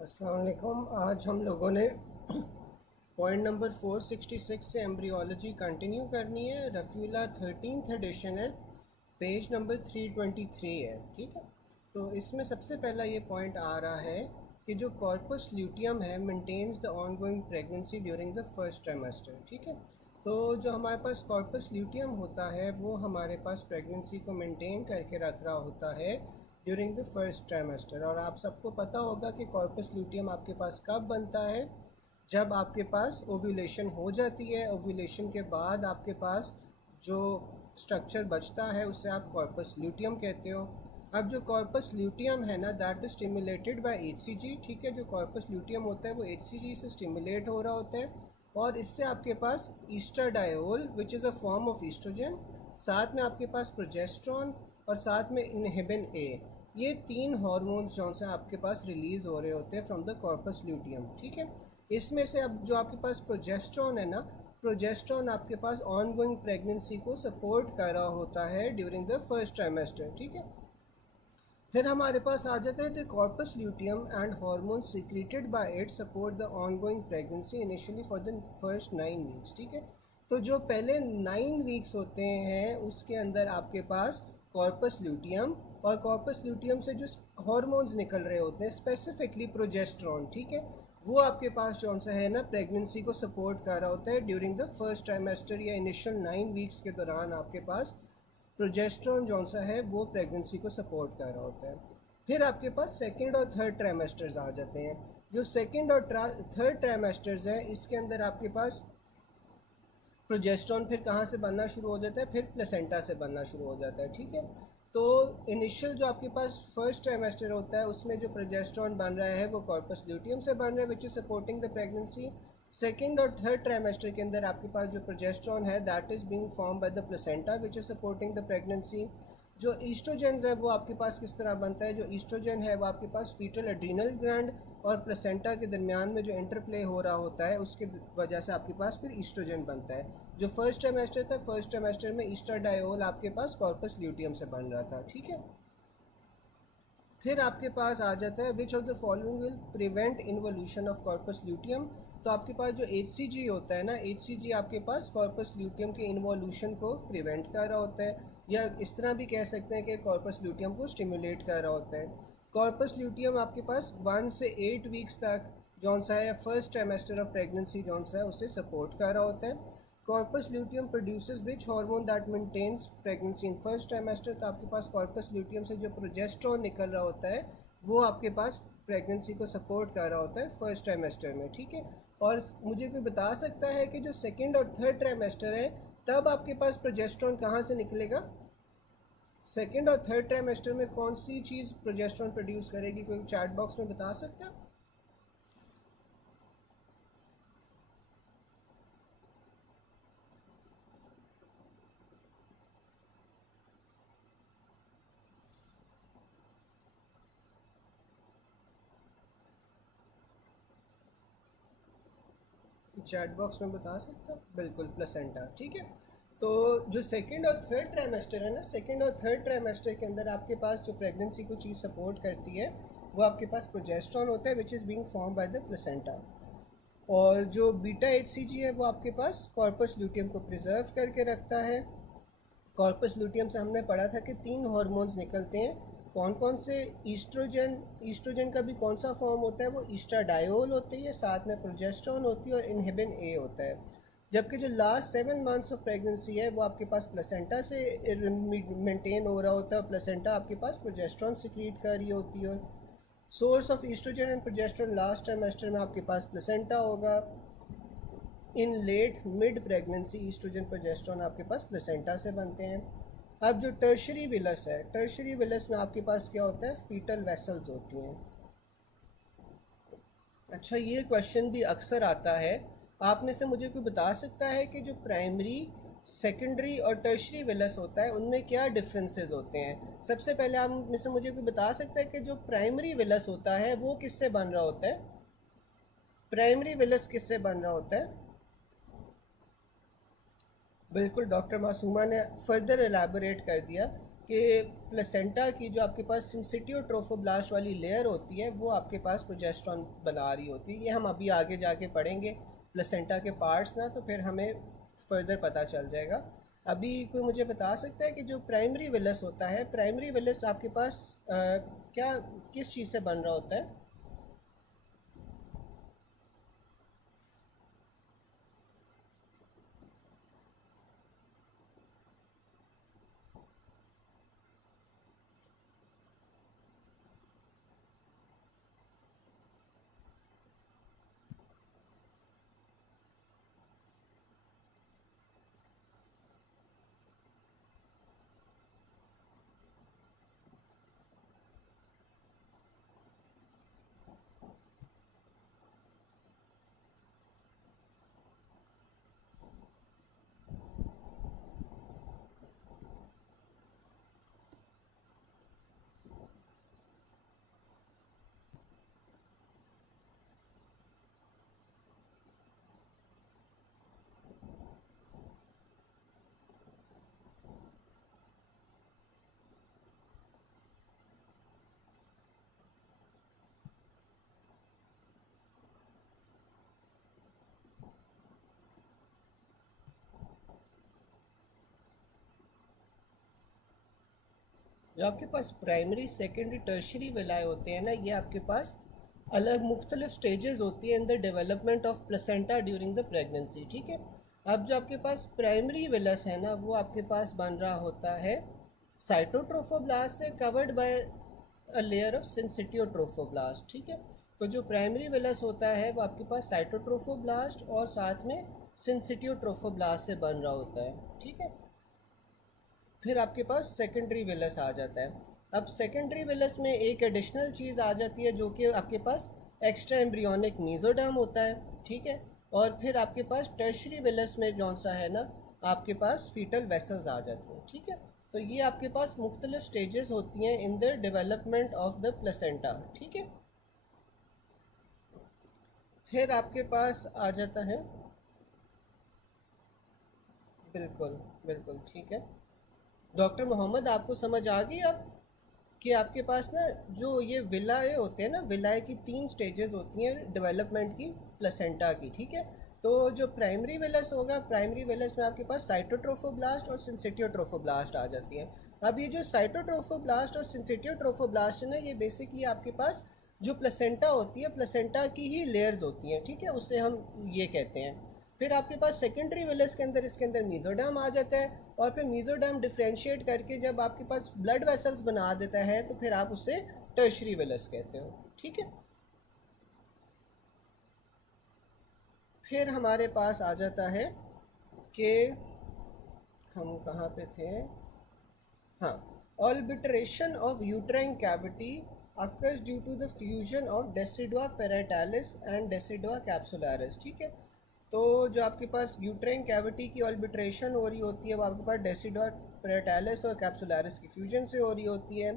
अस्सलाम वालेकुम। आज हम लोगों ने पॉइंट नंबर 466 से एम्ब्रियोलॉजी कंटिन्यू करनी है। रफ़ीला 13th एडिशन है, पेज नंबर 323 है। ठीक है, तो इसमें सबसे पहला ये पॉइंट आ रहा है कि जो कॉर्पस ल्यूटियम है maintains the ongoing pregnancy during the first trimester. ठीक है, तो जो हमारे पास कॉर्पस ल्यूटियम होता है वो हमारे पास प्रेगनेंसी को मेंटेन करके रख रहा होता है ड्यूरिंग द फर्स्ट ट्राइमेस्टर। और आप सबको पता होगा कि कॉर्पस ल्यूटियम आपके पास कब बनता है, जब आपके पास ओव्यूलेशन हो जाती है। ओव्यूलेशन के बाद आपके पास जो स्ट्रक्चर बचता है उसे आप कॉर्पस ल्यूटियम कहते हो। अब जो कॉर्पस ल्यूटियम है ना, that is stimulated by HCG. ठीक है, जो कॉर्पस ल्यूटियम होता है वो एचसीजी से स्टिमुलेट हो रहा होता है और इससे आपके पास estradiol which is a form of estrogen, साथ में आपके पास प्रोजेस्ट्रॉन और साथ में इनहिबिन ए, ये तीन हार्मोन्स जो से आपके पास रिलीज़ हो रहे होते हैं फ्रॉम द कॉर्पस ल्यूटियम। ठीक है, इसमें से अब जो आपके पास प्रोजेस्ट्रॉन है ना, प्रोजेस्ट्रॉन आपके पास ऑन गोइंग प्रेगनेंसी को सपोर्ट कर रहा होता है ड्यूरिंग द फर्स्ट ट्राइमेस्टर। ठीक है, फिर हमारे पास आ जाता है the corpus luteum and hormone secreted by it support the ongoing pregnancy initially for the first 9 weeks. ठीक है, तो जो पहले 9 वीक्स होते हैं उसके अंदर आपके पास कॉर्पस ल्यूटियम और कॉर्पस ल्यूटियम से जो हार्मोन्स निकल रहे होते हैं स्पेसिफिकली प्रोजेस्ट्रॉन, ठीक है, वो आपके पास जो सा है ना प्रेगनेंसी को सपोर्ट कर रहा होता है ड्यूरिंग द फर्स्ट ट्राइमेस्टर या इनिशियल 9 वीक्स के दौरान आपके पास प्रोजेस्ट्रॉन जो सा है वो प्रेगनेंसी को सपोर्ट कर रहा होता है। फिर आपके पास सेकंड और थर्ड ट्राइमेस्टर्स आ जाते हैं। जो सेकंड और थर्ड ट्राइमेस्टर्स हैं इसके अंदर आपके पास प्रोजेस्ट्रॉन फिर कहाँ से बनना शुरू हो जाता है, फिर प्लेसेंटा से बनना शुरू हो जाता है। ठीक है, तो इनिशियल जो आपके पास फर्स्ट ट्राइमेस्टर होता है उसमें जो प्रोजेस्ट्रॉन बन रहा है वो कॉर्पस ल्यूटियम से बन रहा है which is supporting the pregnancy. Second और थर्ड ट्राइमेस्टर के अंदर आपके पास जो प्रोजेस्ट्रॉन है that is being form by the placenta which is supporting the pregnancy. जो ईस्ट्रोजन है वो आपके पास किस तरह बनता है, जो ईस्ट्रोजन है वो आपके पास फीटल एड्रीनल ग्लैंड और प्लेसेंटा के दरमियान में जो इंटरप्ले हो रहा होता है उसके वजह से आपके पास फिर ईस्ट्रोजन बनता है। जो फर्स्ट ट्राइमेस्टर था, फर्स्ट ट्राइमेस्टर में ईस्ट्राडायोल आपके पास कॉर्पस ल्यूटियम से बन रहा था। ठीक है, फिर आपके पास आ जाता है विच of the following will prevent involution of corpus luteum. तो आपके पास जो HCG होता है ना, HCG आपके पास कॉर्पस ल्यूटियम के इन्वोल्यूशन को प्रिवेंट कर रहा होता है, या इस तरह भी कह सकते हैं कि कॉर्पस ल्यूटियम को स्टिमुलेट कर रहा होता है। कॉर्पस ल्यूटियम आपके पास 1 से 8 वीक्स तक जौन सा है फर्स्ट ट्राइमेस्टर ऑफ प्रेगनेंसी जौन सा है उसे सपोर्ट कर रहा होता है। Corpus luteum produces which hormone that maintains pregnancy in first trimester. तो आपके पास कॉर्पस ल्यूटियम से जो प्रोजेस्ट्रॉन निकल रहा होता है वो आपके पास प्रेगनेंसी को सपोर्ट कर रहा होता है फर्स्ट ट्राइमेस्टर में। ठीक है, और मुझे कोई बता सकता है कि जो सेकेंड और थर्ड ट्राइमेस्टर है तब आपके पास प्रोजेस्ट्रॉन कहाँ से निकलेगा? सेकेंड और थर्ड ट्राइमेस्टर में कौन सी चीज़ प्रोजेस्ट्रॉन प्रोड्यूस करेगी? कोई चैट बॉक्स में बता सकता है? चैट बॉक्स में बता सकता है? बिल्कुल, प्लेसेंटा। ठीक है, तो जो सेकंड और थर्ड ट्राइमेस्टर है ना, सेकंड और थर्ड ट्राइमेस्टर के अंदर आपके पास जो प्रेगनेंसी को चीज़ सपोर्ट करती है वो आपके पास प्रोजेस्ट्रॉन होता है which is being form by the placenta. और जो बीटा HCG है वो आपके पास कॉर्पस ल्यूटियम को प्रिजर्व करके रखता है। कॉर्पस ल्यूटियम से हमने पढ़ा था कि 3 हार्मोन्स निकलते हैं, कौन कौन से? ईस्ट्रोजन, ईस्ट्रोजन का भी कौन सा फॉर्म होता है? वो ईस्ट्राडायोल होती है, साथ में प्रोजेस्ट्रॉन होती है और इनहिबिन ए होता है। जबकि जो लास्ट 7 मंथ्स ऑफ प्रेगनेंसी है वो आपके पास प्लेसेंटा से मेंटेन हो रहा होता है, प्लेसेंटा आपके पास प्रोजेस्ट्रॉन सिक्रीट कर रही होती है। Source of estrogen and progesterone last trimester में आपके पास प्लेसेंटा होगा। In late mid pregnancy estrogen progesterone आपके पास प्लेसेंटा से बनते हैं। अब जो टर्शरी विलस है, टर्शरी विलस में आपके पास क्या होता है? फीटल वेसल्स होती हैं। अच्छा, ये क्वेश्चन भी अक्सर आता है, आप में से मुझे कोई बता सकता है कि जो प्राइमरी, सेकेंडरी और टर्शरी विलस होता है उनमें क्या डिफरेंसेस होते हैं? सबसे पहले आप में से मुझे कोई बता सकता है कि जो प्राइमरी विलस होता है वो किससे बन रहा होता है? प्राइमरी विलस किससे बन रहा होता है? बिल्कुल, डॉक्टर मासूमा ने फर्दर एलाबोरेट कर दिया कि प्लेसेंटा की जो आपके पास सिंसिटिव ट्रोफोब्लास्ट वाली लेयर होती है वो आपके पास प्रोजेस्टेरॉन बना रही होती है। ये हम अभी आगे जाके पढ़ेंगे प्लेसेंटा के पार्ट्स ना, तो फिर हमें फर्दर पता चल जाएगा। अभी कोई मुझे बता सकता है कि जो प्राइमरी विलस होता है, प्राइमरी विलस आपके पास क्या किस चीज़ से बन रहा होता है? जो आपके पास प्राइमरी सेकेंडरी टर्शरी विलाए होते हैं ना, ये आपके पास अलग मुख्तलिफ स्टेजेस होती है in the development of placenta during the pregnancy. ठीक है, अब जो आपके पास प्राइमरी विलस है ना, वो आपके पास बन रहा होता है साइटोट्रोफोब्लास्ट से covered by a layer of syncytiotrophoblast. ठीक है, तो जो प्राइमरी विलस होता है वो आपके पास साइटोट्रोफोब्लास्ट और साथ में सिंसिटियोट्रोफोब्लास्ट से बन रहा होता है। ठीक है, फिर आपके पास सेकेंडरी विलस आ जाता है। अब सेकेंडरी विलस में एक एडिशनल चीज़ आ जाती है जो कि आपके पास एक्स्ट्रा एम्ब्रियोनिक मीजोडर्म होता है। ठीक है, और फिर आपके पास टर्शरी विलस में जौन सा है ना, आपके पास फीटल वेसल्स आ जाती हैं। ठीक है, तो ये आपके पास मुख्तलिफ स्टेजेस होती हैं in the development of the placenta. ठीक है, फिर आपके पास आ जाता है, बिल्कुल बिल्कुल ठीक है डॉक्टर मोहम्मद, आपको समझ आ गई अब कि आपके पास ना जो ये विलाए होते हैं ना, विलाए की 3 स्टेजेस होती हैं डेवलपमेंट की प्लेसेंटा की। ठीक है, तो जो प्राइमरी विलस होगा, प्राइमरी विलस में आपके पास साइटोट्रोफोब्लास्ट और सिंसिटियोट्रोफोब्लास्ट आ जाती हैं। अब ये जो साइटोट्रोफोब्लास्ट और सिंसिटियोट्रोफोब्लास्ट है ना, ये बेसिकली आपके पास जो प्लेसेंटा होती है, प्लेसेंटा की ही लेयर्स होती हैं। ठीक है, उससे हम ये कहते हैं। फिर आपके पास सेकेंडरी विलस के अंदर इसके अंदर मीजोडर्म आ जाता है, और फिर मीजोडर्म डिफ्रेंशिएट करके जब आपके पास ब्लड वेसल्स बना देता है तो फिर आप उसे टर्शरी विलस कहते हो। ठीक है, फिर हमारे पास आ जाता है कि हम कहाँ पे थे, हाँ, obliteration of uterine cavity occurs due to the fusion of decidua parietalis and decidua capsularis। ठीक है, तो जो आपके पास यूट्राइन कैविटी की ऑल्बिट्रेशन हो रही होती है वो आपके पास डेसिडुआ पैरेटालिस और कैप्सुलारिस की फ्यूजन से हो रही होती है।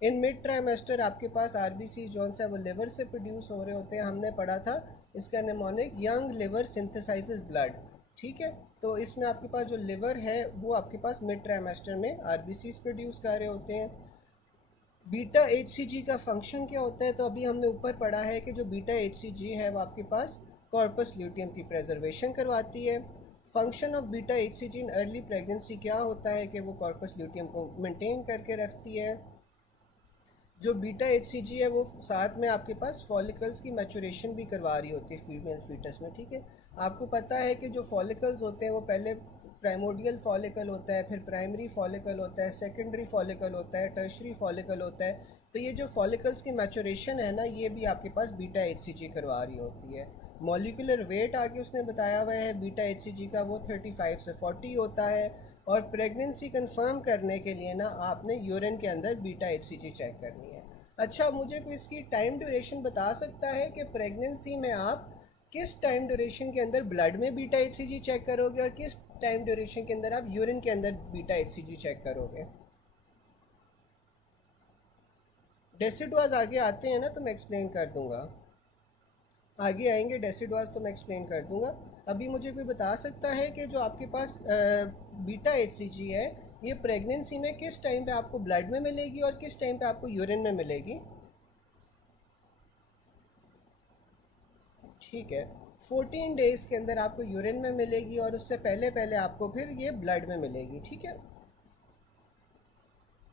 इन मिड ट्राइमेस्टर आपके पास आरबीसी जौन सा वो लिवर से प्रोड्यूस हो रहे होते हैं। हमने पढ़ा था इसका mnemonic young liver synthesises blood. ठीक है, तो इसमें आपके पास जो लिवर है वो आपके पास मिड ट्राइमेस्टर में आरबीसी प्रोड्यूस कर रहे होते हैं। बीटा एचसीजी का फंक्शन क्या होता है, तो अभी हमने ऊपर पढ़ा है कि जो बीटा एचसीजी है वो आपके पास कॉर्पस ल्यूटियम की प्रेजर्वेशन करवाती है। Function of beta HCG in early pregnancy क्या होता है कि वो कॉर्पस ल्यूटियम को मेंटेन करके रखती है। जो बीटा एचसीजी है वो साथ में आपके पास फॉलिकल्स की मैचुरेशन भी करवा रही होती है फीमेल फीटस में। ठीक है, आपको पता है कि जो फॉलिकल्स होते हैं वो पहले प्राइमोडियल फॉलिकल होता है, फिर प्राइमरी फॉलिकल होता है, सेकेंडरी फॉलिकल होता है, टर्शरी फॉलिकल होता है। तो ये जो फॉलिकल्स की मैचुरेशन है ना, ये भी आपके पास बीटा एचसीजी करवा रही होती है। मॉलिकुलर वेट आगे उसने बताया हुआ है बीटा एचसीजी का, वो 35 से 40 होता है। और प्रेगनेंसी कंफर्म करने के लिए ना आपने यूरिन के अंदर बीटा एचसीजी चेक करनी है। अच्छा, मुझे कोई इसकी टाइम ड्यूरेशन बता सकता है कि प्रेगनेंसी में आप किस टाइम ड्यूरेशन के अंदर ब्लड में बीटा एचसीजी चेक करोगे और किस टाइम ड्यूरेशन के अंदर आप यूरिन के अंदर बीटा एचसीजी चेक करोगे? डेसिडुआज आगे आते हैं ना तो मैं एक्सप्लेन कर दूंगा, आगे आएंगे डेसिडुआज तो मैं एक्सप्लेन कर दूंगा। अभी मुझे कोई बता सकता है कि जो आपके पास बीटा एचसीजी है ये प्रेगनेंसी में किस टाइम पे आपको ब्लड में मिलेगी और किस टाइम पे आपको यूरिन में मिलेगी? ठीक है, 14 डेज़ के अंदर आपको यूरिन में मिलेगी और उससे पहले पहले आपको फिर ये ब्लड में मिलेगी। ठीक है,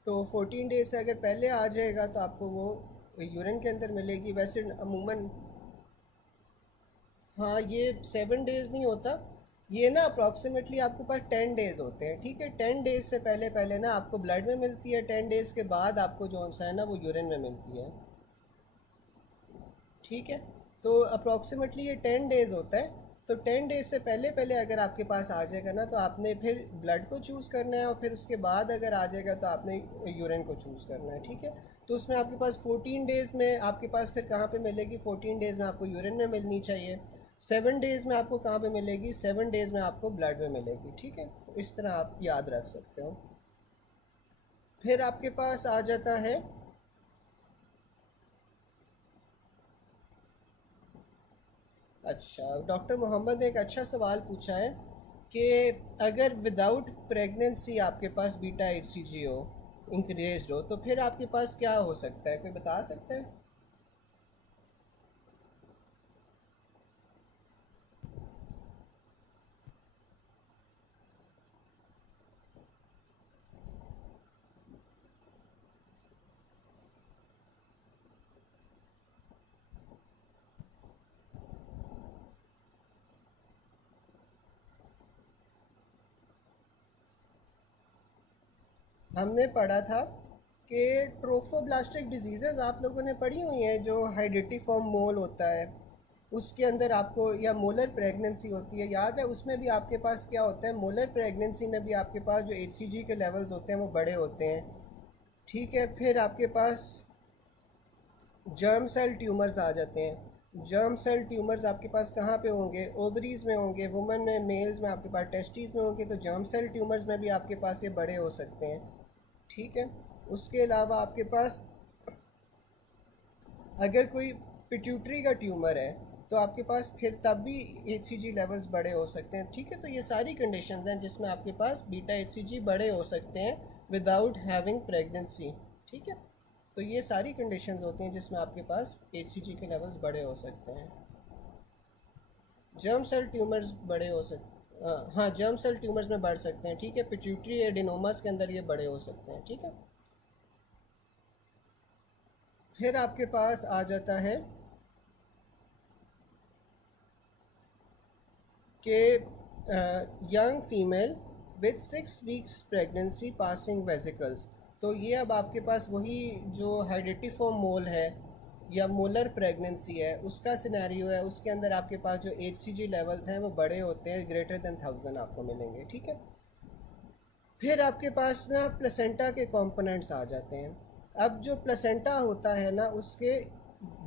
तो 14 डेज से अगर पहले आ जाएगा तो आपको वो यूरिन के अंदर मिलेगी। वैसे अमूमन हाँ, ये 7 डेज़ नहीं होता, ये ना अप्रॉक्सीमेटली आपके पास 10 डेज़ होते हैं। ठीक है, 10 डेज़ से पहले पहले ना आपको ब्लड में मिलती है, 10 डेज़ के बाद आपको जो सा है ना वो यूरिन में मिलती है। ठीक है, तो अप्रॉक्सीमेटली ये 10 डेज़ होता है। तो 10 डेज़ से पहले पहले अगर आपके पास आ जाएगा ना तो आपने फिर ब्लड को चूज़ करना है और फिर उसके बाद अगर आ जाएगा तो आपने यूरिन को चूज़ करना है। ठीक है, तो उसमें आपके पास 14 डेज़ में आपके पास फिर कहाँ पे मिलेगी? 14 डेज़ में आपको यूरिन में मिलनी चाहिए। 7 डेज़ में आपको कहाँ पे मिलेगी? 7 डेज़ में आपको ब्लड में मिलेगी। ठीक है, तो इस तरह आप याद रख सकते हो। फिर आपके पास आ जाता है अच्छा, डॉक्टर मोहम्मद ने एक अच्छा सवाल पूछा है कि अगर विदाउट प्रेगनेंसी आपके पास बीटा एच सी जी हो, इंक्रीज हो, तो फिर आपके पास क्या हो सकता है? कोई बता सकता है? हमने पढ़ा था कि ट्रोफोब्लास्टिक डिजीज़ेज़ आप लोगों ने पढ़ी हुई हैं, जो हाइडेटिफॉर्म मोल होता है उसके अंदर आपको, या मोलर प्रेगनेंसी होती है, याद है? उसमें भी आपके पास क्या होता है? मोलर प्रेगनेंसी में भी आपके पास जो एच सी जी के लेवल्स होते हैं वो बड़े होते हैं। ठीक है, फिर आपके पास जर्म सेल ट्यूमर्स आ जाते हैं। जर्म सेल ट्यूमर्स आपके पास कहाँ पे होंगे? ओवरीज़ में होंगे, वुमेन में, मेल्स में आपके पास टेस्टिस में होंगे। तो जर्म सेल ट्यूमर्स में भी आपके पास ये बड़े हो सकते हैं। ठीक है, उसके अलावा आपके पास अगर कोई पिट्यूटरी का ट्यूमर है तो आपके पास फिर तब भी एच सी जी लेवल्स बड़े हो सकते हैं। ठीक है, तो ये सारी कंडीशंस हैं जिसमें आपके पास बीटा एच सी जी बड़े हो सकते हैं विदाउट हैविंग प्रेगनेंसी। ठीक है, तो ये सारी कंडीशंस होती हैं जिसमें आपके पास एच सी जी के लेवल्स बड़े हो सकते हैं। जर्म सेल ट्यूमर्स बड़े हो सकते, हाँ, जर्म सेल ट्यूमर्स में बढ़ सकते हैं। ठीक है, पिट्यूटरी एडिनोमास के अंदर ये बड़े हो सकते हैं। ठीक है, फिर आपके पास आ जाता है कि young female with 6 weeks pregnancy passing vesicles. तो ये अब आपके पास वही जो हाइडेटिफॉर्म मोल है या मोलर प्रेगनेंसी है उसका सिनेरियो है। उसके अंदर आपके पास जो एच सी जी लेवल्स हैं वो बड़े होते हैं, ग्रेटर दैन 1000 आपको मिलेंगे। ठीक है, फिर आपके पास ना प्लेसेंटा के कंपोनेंट्स आ जाते हैं। अब जो प्लेसेंटा होता है ना उसके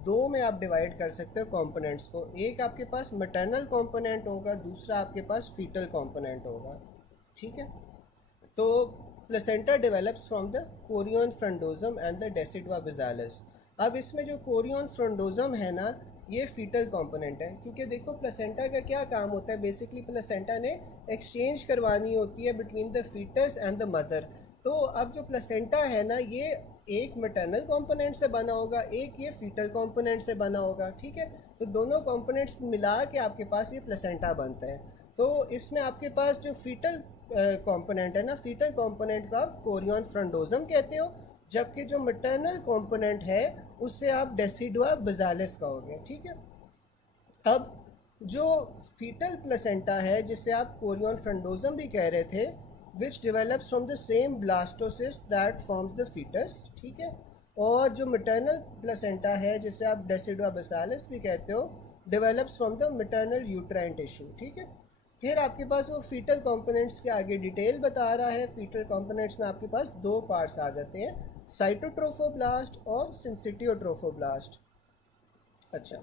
दो में आप डिवाइड कर सकते हो कंपोनेंट्स को। एक आपके पास मैटरनल कंपोनेंट होगा, दूसरा आपके पास फीटल कंपोनेंट होगा। ठीक है, तो placenta develops from the chorion frondosum and the decidua basalis. अब इसमें जो कोरियन फ्रंडोजम है ना ये फीटल कंपोनेंट है, क्योंकि देखो प्लेसेंटा का क्या काम होता है? बेसिकली प्लेसेंटा ने एक्सचेंज करवानी होती है between the foetus and the mother. तो अब जो प्लेसेंटा है ना ये एक मैटरनल कंपोनेंट से बना होगा, एक ये फीटल कंपोनेंट से बना होगा। ठीक है, तो दोनों कंपोनेंट्स मिला के आपके पास ये प्लेसेंटा बनता है। तो इसमें आपके पास जो फीटल कंपोनेंट है ना, फीटल कंपोनेंट का आप कोरियन फ्रंडोजम कहते हो, जबकि जो मैटरनल कंपोनेंट है उससे आप डेसिडुआ बिजालिस कहोगे। ठीक है, अब जो फीटल प्लेसेंटा है जिसे आप कोरियन फ्रंडोजम भी कह रहे थे, which develops from the same blastocyst that forms the foetus. ठीक है, और जो मैटरनल प्लेसेंटा है जिसे आप डेसिडुआ बिजालिस भी कहते हो, develops from the maternal uterine tissue. ठीक है, फिर आपके पास वो फीटल कंपोनेंट्स के आगे डिटेल बता रहा है। फीटल कंपोनेंट्स में आपके पास दो पार्ट्स आ जाते हैं, साइटोट्रोफोब्लास्ट और सिंसिटियोट्रोफोब्लास्ट। अच्छा,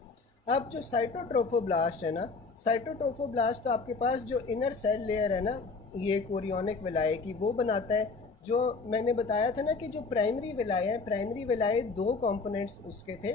अब जो साइटोट्रोफोब्लास्ट है ना, साइटोट्रोफोब्लास्ट तो आपके पास जो इनर सेल लेयर है ना ये कोरियोनिक विलाय की वो बनाता है, जो मैंने बताया था ना कि जो प्राइमरी विलाय है, प्राइमरी विलाय दो कंपोनेंट्स उसके थे,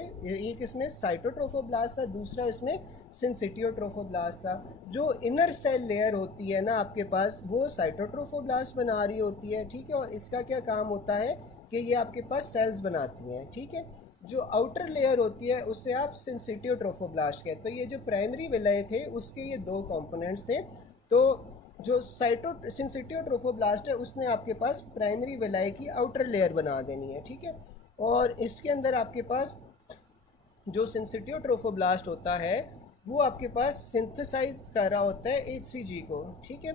एक इसमें साइटोट्रोफोब्लास्ट था, दूसरा इसमें सिंसिटियोट्रोफोब्लास्ट था। जो इनर सेल लेयर होती है ना आपके पास, वो साइटोट्रोफोब्लास्ट बना रही होती है, ठीक है। और इसका क्या काम होता है कि ये आपके पास सेल्स बनाती हैं, ठीक है। जो आउटर लेयर होती है उससे आप सिंसिटियोट्रोफोब्लास्ट कहते हैं। तो ये जो प्राइमरी विलय थे उसके ये दो कंपोनेंट्स थे। तो जो सिंसिटियोट्रोफोब्लास्ट है उसने आपके पास प्राइमरी विलय की आउटर लेयर बना देनी है, ठीक है। और इसके अंदर आपके पास जो सिंसिटियोट्रोफोब्लास्ट होता है वो आपके पास सिंथेसाइज कर रहा होता है HCG को, ठीक है।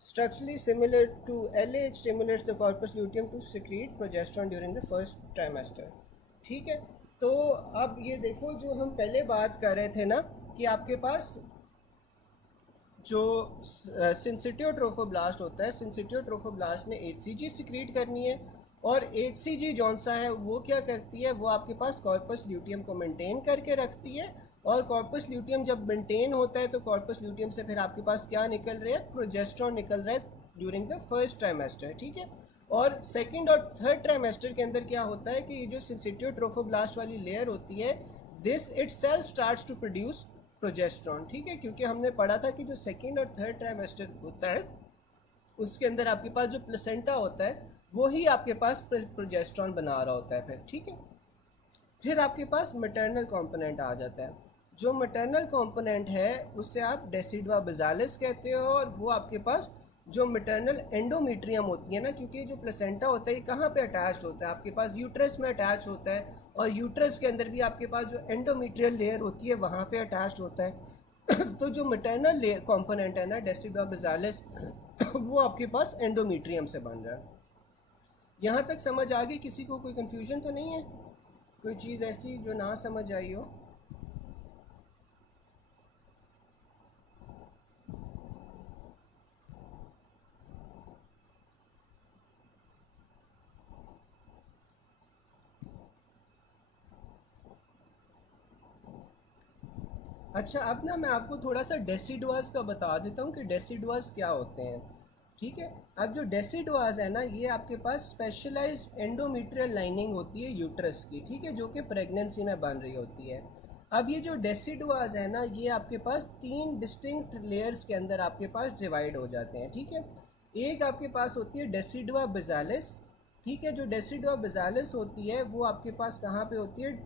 Structurally similar to LH stimulates the corpus luteum to secrete progesterone during the first trimester, ठीक है। तो अब ये देखो, जो हम पहले बात कर रहे थे ना कि आपके पास जो सिंसिटियोट्रोफोब्लास्ट होता है, सिंसिटियोट्रोफोब्लास्ट ने HCG सिक्रीट करनी है, और HCG जौन सा है वो क्या करती है, वो आपके पास कॉर्पस ल्यूटियम को मेंटेन करके रखती है। और कॉर्पस ल्यूटियम जब मेंटेन होता है तो कॉर्पस ल्यूटियम से फिर आपके पास क्या निकल रहा है, प्रोजेस्टेरॉन निकल रहा है ड्यूरिंग द फर्स्ट ट्राइमेस्टर, ठीक है। और सेकंड और थर्ड ट्राइमेस्टर के अंदर क्या होता है कि ये जो सिंसिटियोट्रोफोब्लास्ट वाली लेयर होती है, this itself starts to produce progesterone, ठीक है। क्योंकि हमने पढ़ा था कि जो सेकंड और थर्ड ट्राइमेस्टर होता है उसके अंदर आपके पास जो प्लेसेंटा होता है वो ही आपके पास प्रोजेस्टेरॉन बना रहा होता है फिर, ठीक है। फिर आपके पास मैटरनल कंपोनेंट आ जाता है। जो मैटरनल कंपोनेंट है उससे आप डेसिडुआ बेसालिस कहते हो, और वो आपके पास जो मैटरनल एंडोमीट्रियम होती है ना, क्योंकि जो प्लेसेंटा होता है ये कहाँ पे अटैच होता है, आपके पास यूट्रस में अटैच होता है, और यूट्रस के अंदर भी आपके पास जो एंडोमीट्रियल लेयर होती है वहाँ पे अटैच होता है। तो जो मैटरनल लेयर कंपोनेंट है ना डेसिडुआ बेसालिस, वो आपके पास एंडोमीट्रियम से बन रहा है। यहाँ तक समझ आ गई? किसी को कोई कन्फ्यूजन तो नहीं है? कोई चीज़ ऐसी जो ना समझ आई हो? अच्छा, अब ना मैं आपको थोड़ा सा डेसिडुआस का बता देता हूँ कि डेसिडुआस क्या होते हैं, ठीक है। अब जो डेसिडुआस है ना, ये आपके पास स्पेशलाइज्ड एंडोमेट्रियल लाइनिंग होती है यूट्रस की, ठीक है, जो कि प्रेगनेंसी में बन रही होती है। अब ये जो डेसिडुआस है ना, ये आपके पास तीन डिस्टिंक्ट लेयर्स के अंदर आपके पास डिवाइड हो जाते हैं, ठीक है। एक आपके पास होती है डेसिडुआ बेसालिस, ठीक है। जो डेसिडुआ बेसालिस होती है वो आपके पास कहाँ पे होती है,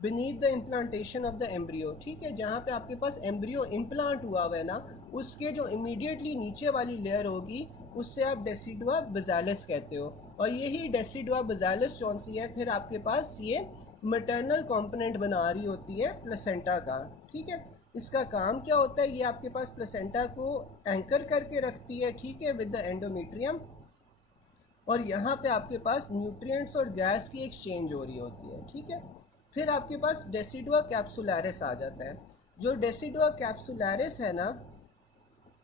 beneath the implantation of the embryo, ठीक है। जहाँ पे आपके पास एम्ब्रियो इम्प्लांट हुआ हुआ है ना, उसके जो इमीडिएटली नीचे वाली लेयर होगी उससे आप डेसिडुआ बेसालिस कहते हो। और यही डेसिडुआ बेसालिस कौन सी है, फिर आपके पास ये मैटरनल कंपोनेंट बना रही होती है प्लेसेंटा का, ठीक है। इसका काम क्या होता है, ये आपके पास प्लेसेंटा को एंकर करके रखती है, ठीक है, विद द एंडोमेट्रियम। और यहाँ पे आपके पास न्यूट्रिएंट्स और गैस की एक्सचेंज हो रही होती है, ठीक है। फिर आपके पास डेसिडुआ कैप्सुलैरिस आ जाता है। जो डेसिडुआ कैप्सुलैरिस है ना,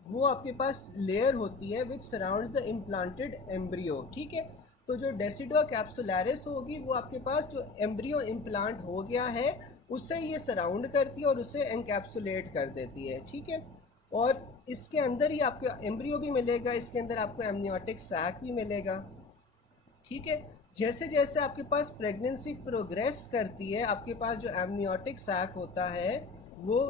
वो आपके पास लेयर होती है विच सराउंड्स द इम्प्लांटेड एम्ब्रियो, ठीक है। तो जो डेसिडुआ कैप्सुलैरिस होगी वो आपके पास जो एम्ब्रियो इम्प्लांट हो गया है उससे ये सराउंड करती है और उसे एनकैप्सुलेट कर देती है, ठीक है। और इसके अंदर ही आपको एम्ब्रियो भी मिलेगा, इसके अंदर आपको एमनियोटिक सैक भी मिलेगा, ठीक है। जैसे जैसे आपके पास प्रेगनेंसी प्रोग्रेस करती है, आपके पास जो एमनियोटिक सैक होता है वो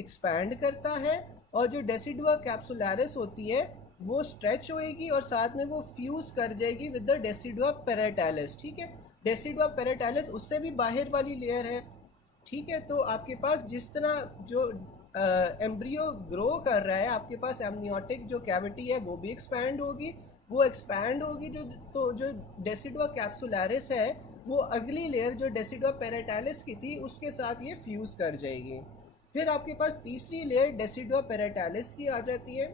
एक्सपैंड करता है, और जो डेसिडुआ कैप्सुलैरिस होती है वो स्ट्रेच होएगी और साथ में वो फ्यूज़ कर जाएगी विद द डेसिडुआ पेराटालिस, ठीक है। डेसिडुआ पेराटालिस उससे भी बाहर वाली लेयर है, ठीक है। तो आपके पास जिस तरह जो एम्ब्रियो ग्रो कर रहा है, आपके पास एमनियोटिक जो कैविटी है वो भी एक्सपैंड होगी, वो एक्सपैंड होगी जो, तो जो डेसिडुआ कैप्सुलैरिस है वो अगली लेयर जो डेसिडुआ पेराटालिस की थी उसके साथ ये फ्यूज़ कर जाएगी। फिर आपके पास तीसरी लेयर डेसिडुआ पेराटालिस की आ जाती है।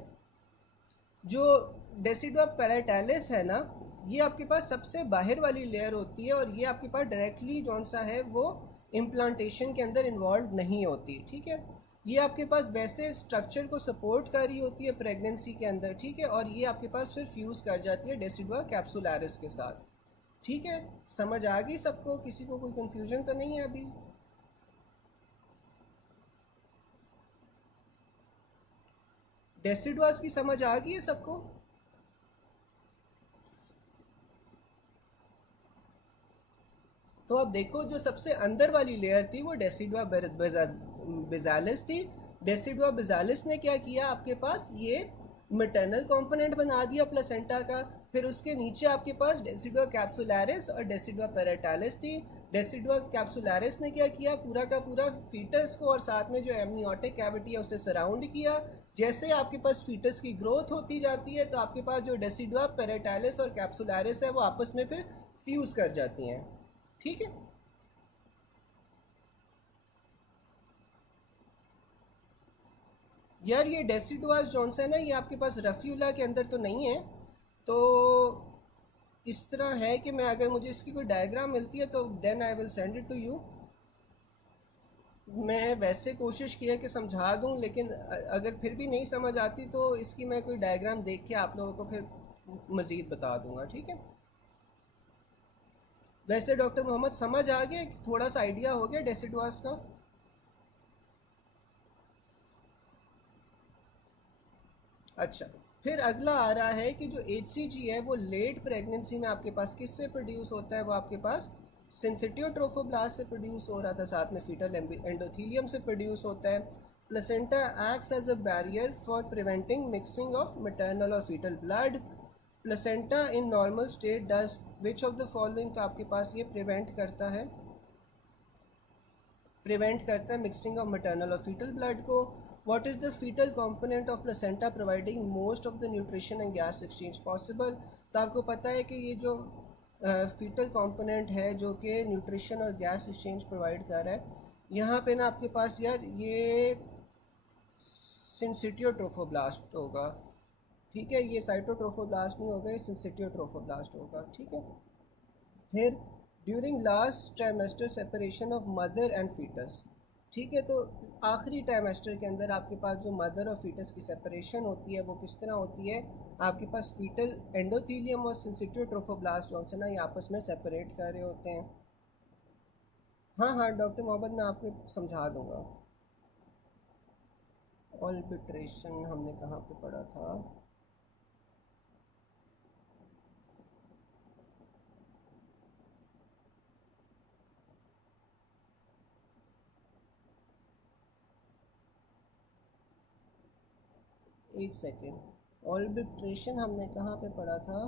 जो डेसिडुआ पेराटालिस है ना, ये आपके पास सबसे बाहर वाली लेयर होती है, और ये आपके पास डायरेक्टली कौन सा है वो इम्प्लांटेशन के अंदर इन्वॉल्व नहीं होती, ठीक है। ये आपके पास वैसे स्ट्रक्चर को सपोर्ट कर रही होती है प्रेगनेंसी के अंदर, ठीक है। और ये आपके पास फिर फ्यूज़ कर जाती है डेसिडुआ कैप्सुलैरिस के साथ, ठीक है। समझ आ गई सबको? किसी को कोई कन्फ्यूजन तो नहीं है अभी? डेसिडुआस की समझ आ गई है सबको? तो अब देखो जो सबसे अंदर वाली लेयर थी वो डेसिडुआ बेजालिस थी। डेसिडुआ बेजालिस ने क्या किया, आपके पास ये मैटरनल कंपोनेंट बना दिया प्लेसेंटा का। फिर उसके नीचे आपके पास डेसिडुआ कैप्सुलैरिस और डेसिडुआ पेराटालिस थी। डेसिडुआ कैप्सुलैरिस ने क्या किया, पूरा का पूरा फीटस को और साथ में जो एमनियोटिक कैविटी है उसे सराउंड किया। जैसे आपके पास फीटस की ग्रोथ होती जाती है तो आपके पास जो डेसिडुआ पेराटालिस और कैप्सुलैरिस है वो आपस में फिर फ्यूज़ कर जाती हैं। ठीक है, यार ये डेसिडुआस जॉनसन है, ये आपके पास रफ़ीउल्लाह के अंदर तो नहीं है। तो इस तरह है कि मैं, अगर मुझे इसकी कोई डायग्राम मिलती है तो then I will send it to you. मैं वैसे कोशिश की है कि समझा दूं, लेकिन अगर फिर भी नहीं समझ आती तो इसकी मैं कोई डायग्राम देख के आप लोगों को फिर मज़ीद बता दूंगा। ठीक है, वैसे डॉक्टर मोहम्मद समझ आ गया, थोड़ा सा आइडिया हो गया डेसिडुआस का। अच्छा, फिर अगला आ रहा है कि जो HCG है वो लेट प्रेगनेंसी में आपके पास किससे प्रोड्यूस होता है, वो आपके पास सिंसिटिव ट्रोफोब्लास्ट से प्रोड्यूस हो रहा था, साथ में फीटल एंडोथीलियम से प्रोड्यूस होता है। Placenta acts as a barrier for preventing mixing of maternal और fetal blood. Placenta in normal state does which of the following, तो आपके पास ये प्रिवेंट करता है मिक्सिंग ऑफ मैटरनल और फीटल ब्लड को। What is the fetal component of placenta providing most of the nutrition and gas exchange possible? तो आपको पता है कि ये जो फीटल कंपोनेंट है जो कि न्यूट्रिशन और गैस एक्सचेंज प्रोवाइड कर रहा है, यहाँ पे ना आपके पास यार ये सिंसिटिव ट्रोफोब्लास्ट होगा। ठीक है, ये साइटोट्रोफोब्लास्ट नहीं होगा, ये सिंसिटिव ट्रोफोब्लास्ट होगा। ठीक है, फिर during last trimester separation of mother and foetus. ठीक है, तो आखिरी ट्राइमेस्टर के अंदर आपके पास जो मदर और फीटस की सेपरेशन होती है वो किस तरह होती है, आपके पास फीटल एंडोथीलियम और सिंसिटिव ट्रोफोब्लास्ट जो है ना ये आपस में सेपरेट कर रहे होते हैं। हाँ हाँ डॉक्टर मोहम्मद, मैं आपको समझा दूंगा। ऑल्बिट्रेशन हमने कहाँ पे पढ़ा था, एक सेकेंड, ऑल्बिट्रेशन हमने कहाँ पे पढ़ा था।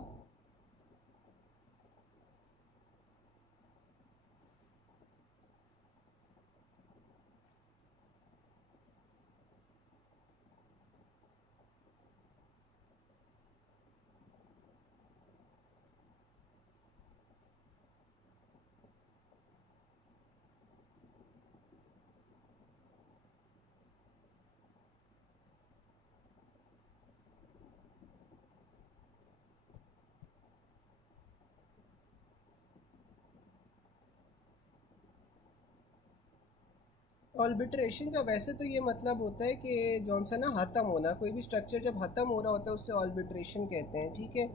ऑल्बिट्रेशन का वैसे तो ये मतलब होता है कि जौन सा ना ख़त्म होना, कोई भी स्ट्रक्चर जब ख़त्म हो रहा होता है उससे ऑल्बिट्रेशन कहते हैं। ठीक है,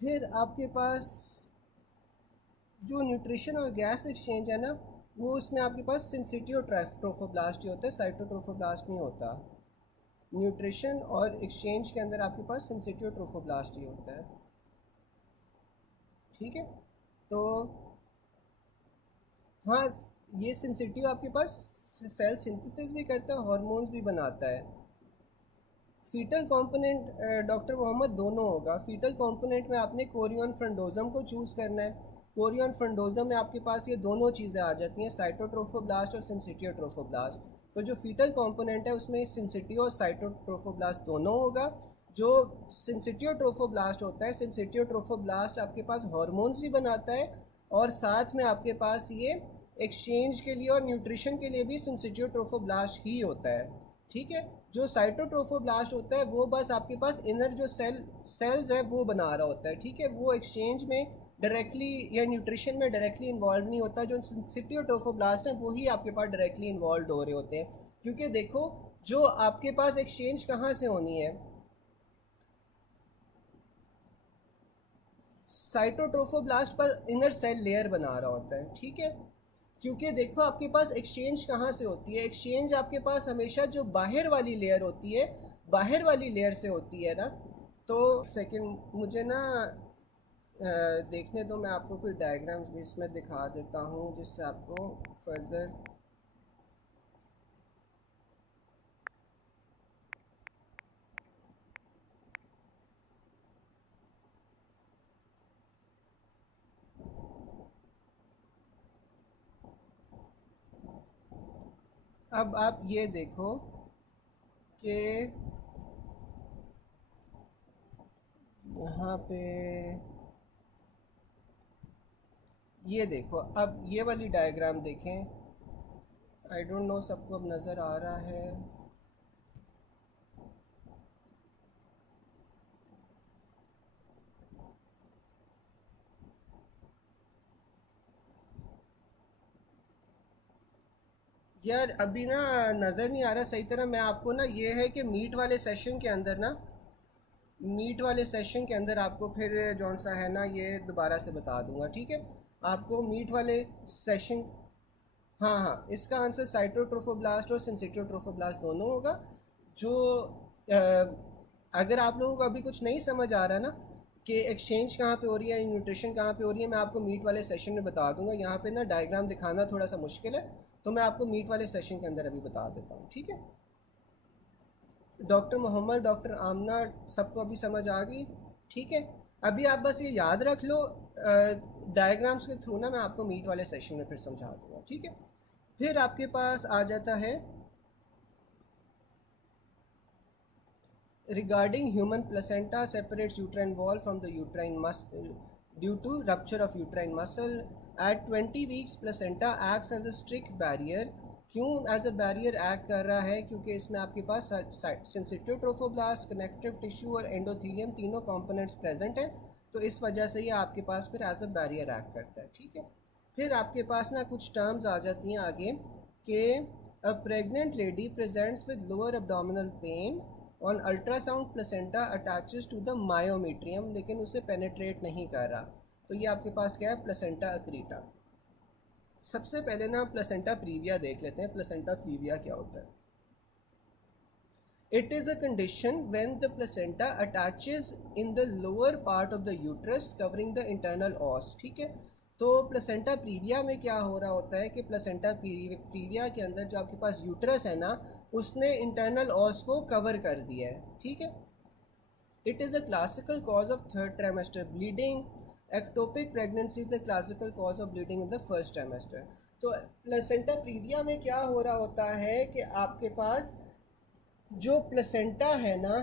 फिर आपके पास जो न्यूट्रिशन और गैस एक्सचेंज है ना वो उसमें आपके पास सिंसिटिव ट्रोफोब्लास्ट ही होता है, साइटोट्रोफोब्लास्ट नहीं होता। न्यूट्रिशन और एक्सचेंज के अंदर आपके पास सिंसिटिव ट्रोफोब्लास्ट ही होता है। ठीक है, तो हाँ, ये सेंसिटिव आपके पास सेल सिंथेसिस भी करता है, हार्मोन्स भी बनाता है। फीटल कंपोनेंट डॉक्टर मोहम्मद दोनों होगा। फीटल कंपोनेंट में आपने कोरियन फ्रंडोजम को चूज़ करना है। कोरियन फ्रंडोजम में आपके पास ये दोनों चीज़ें आ जाती हैं, साइटोट्रोफोब्लास्ट और सिंसिटिव ट्रोफोब्लास्ट। तो जो फीटल कंपोनेंट है उसमें सिंसिटिव और साइटोट्रोफोब्लास्ट दोनों होगा। जो सिंसिटिव ट्रोफोब्लास्ट होता है, सिंसिटिव ट्रोफोब्लास्ट आपके पास हार्मोन्स भी बनाता है और साथ में आपके पास ये एक्सचेंज के लिए और न्यूट्रिशन के लिए भी सिंसिटिव ट्रोफोब्लास्ट ही होता है। ठीक है, जो साइटोट्रोफोब्लास्ट होता है वो बस आपके पास इनर जो सेल्स है वो बना रहा होता है। ठीक है, वो एक्सचेंज में डायरेक्टली या न्यूट्रिशन में डायरेक्टली इन्वॉल्व नहीं होता। जो सिंसिटिव ट्रोफोब्लास्ट हैं वही आपके पास डायरेक्टली इन्वॉल्व हो रहे होते हैं, क्योंकि देखो जो आपके पास एक्सचेंज कहाँ से होनी है, साइटोट्रोफोब्लास्ट पर इनर सेल लेयर बना रहा होता है। ठीक है, क्योंकि देखो आपके पास एक्सचेंज कहाँ से होती है, एक्सचेंज आपके पास हमेशा जो बाहर वाली लेयर होती है, बाहर वाली लेयर से होती है ना। तो सेकंड मुझे ना देखने तो मैं आपको कोई डायग्राम्स भी इसमें दिखा देता हूँ जिससे आपको फर्दर अब आप ये देखो कि यहाँ पे ये देखो, अब ये वाली डायग्राम देखें। आई डोंट नो सबको अब नज़र आ रहा है? यार अभी ना नज़र नहीं आ रहा सही तरह। मैं आपको ना ये है कि मीट वाले सेशन के अंदर ना, मीट वाले सेशन के अंदर आपको फिर जौन सा है ना ये दोबारा से बता दूंगा, ठीक है? आपको मीट वाले सेशन, हाँ हाँ, इसका आंसर साइटोट्रोफोब्लास्ट और सिंसिटियोट्रोफोब्लास्ट दोनों होगा। जो अगर आप लोगों को अभी कुछ नहीं समझ आ रहा ना कि एक्सचेंज कहाँ पे हो रही है, न्यूट्रिशन कहाँ पे हो रही है, मैं आपको मीट वाले सेशन में बता दूंगा। यहाँ पे ना डायग्राम दिखाना थोड़ा सा मुश्किल है, तो मैं आपको मीट वाले सेशन के अंदर अभी बता देता हूँ, ठीक है? डॉक्टर मोहम्मद, डॉक्टर आमना, सबको अभी समझ आ गई? ठीक है, अभी आप बस ये याद रख लो, डायग्राम्स के थ्रू ना मैं आपको मीट वाले सेशन में फिर समझा दूँगा, ठीक है? फिर आपके पास आ जाता है regarding human placenta separates uterine wall from the uterine muscle due to rupture of uterine muscle. At 20 weeks placenta acts as a strict barrier. क्यों एज अ बैरियर एक्ट कर रहा है? क्योंकि इसमें आपके पास सेंसिटिव ट्रोफोब्लास्ट, कनेक्टिव टिश्यू और endothelium तीनों components present हैं, तो इस वजह से ये आपके पास फिर एज अ बैरियर एक्ट करता है, ठीक है? फिर आपके पास ना कुछ टर्म्स आ जाती हैं आगे कि a pregnant lady presents with lower abdominal pain on ultrasound placenta attaches to the myometrium, लेकिन उसे पेनेट्रेट नहीं कर रहा। तो ये आपके पास क्या है? प्लेसेंटा अक्रीटा। सबसे पहले ना प्लेसेंटा प्रीविया देख लेते हैं। प्लेसेंटा प्रीविया क्या होता है? It is a condition when the placenta attaches in the lower part of the uterus covering the internal ऑस, ठीक है? तो प्लेसेंटा प्रीविया में क्या हो रहा होता है कि प्लेसेंटा प्रीविया के अंदर जो आपके पास यूट्रस है ना, उसने इंटरनल ऑस को कवर कर दिया है, ठीक है? It is a classical cause of third trimester bleeding. Ectopic pregnancy is the classical cause of bleeding in the first trimester. तो प्लेसेंटा प्रीविया में क्या हो रहा होता है कि आपके पास जो प्लेसेंटा है ना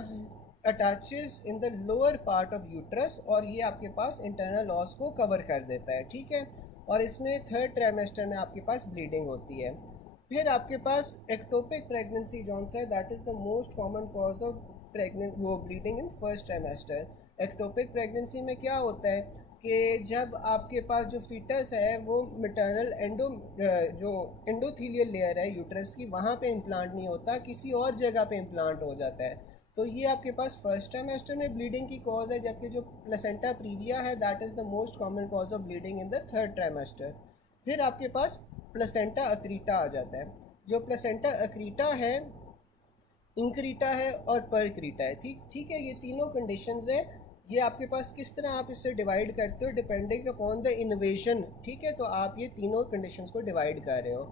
attaches in the lower part of uterus, और ये आपके पास इंटरनल ऑस को कवर कर देता है, ठीक है? और इसमें थर्ड ट्राइमेस्टर में आपके पास ब्लीडिंग होती है। फिर आपके पास एक्टोपिक प्रेगनेंसी जौन सा है, that is the most common cause of वो bleeding in first trimester. Ectopic pregnancy में क्या होता है कि जब आपके पास जो फीटस है वो मैटरनल जो एंडोथीलियल लेयर है यूट्रस की, वहाँ पे इम्प्लांट नहीं होता, किसी और जगह पे इम्प्लांट हो जाता है। तो ये आपके पास फर्स्ट ट्राइमेस्टर में ब्लीडिंग की कॉज है, जबकि जो प्लेसेंटा प्रीविया है that is the most common cause of bleeding in the third trimester. फिर आपके पास प्लेसेंटा अक्रीटा आ जाता है। जो प्लेसेंटा अक्रीटा है, इंक्रीटा है और परक्रीटा है, ठीक है? ये तीनों कंडीशंस है। ये आपके पास किस तरह आप इससे डिवाइड करते हो डिपेंडिंग अपॉन द इन्वेजन, ठीक है? तो आप ये तीनों कंडीशंस को डिवाइड कर रहे हो।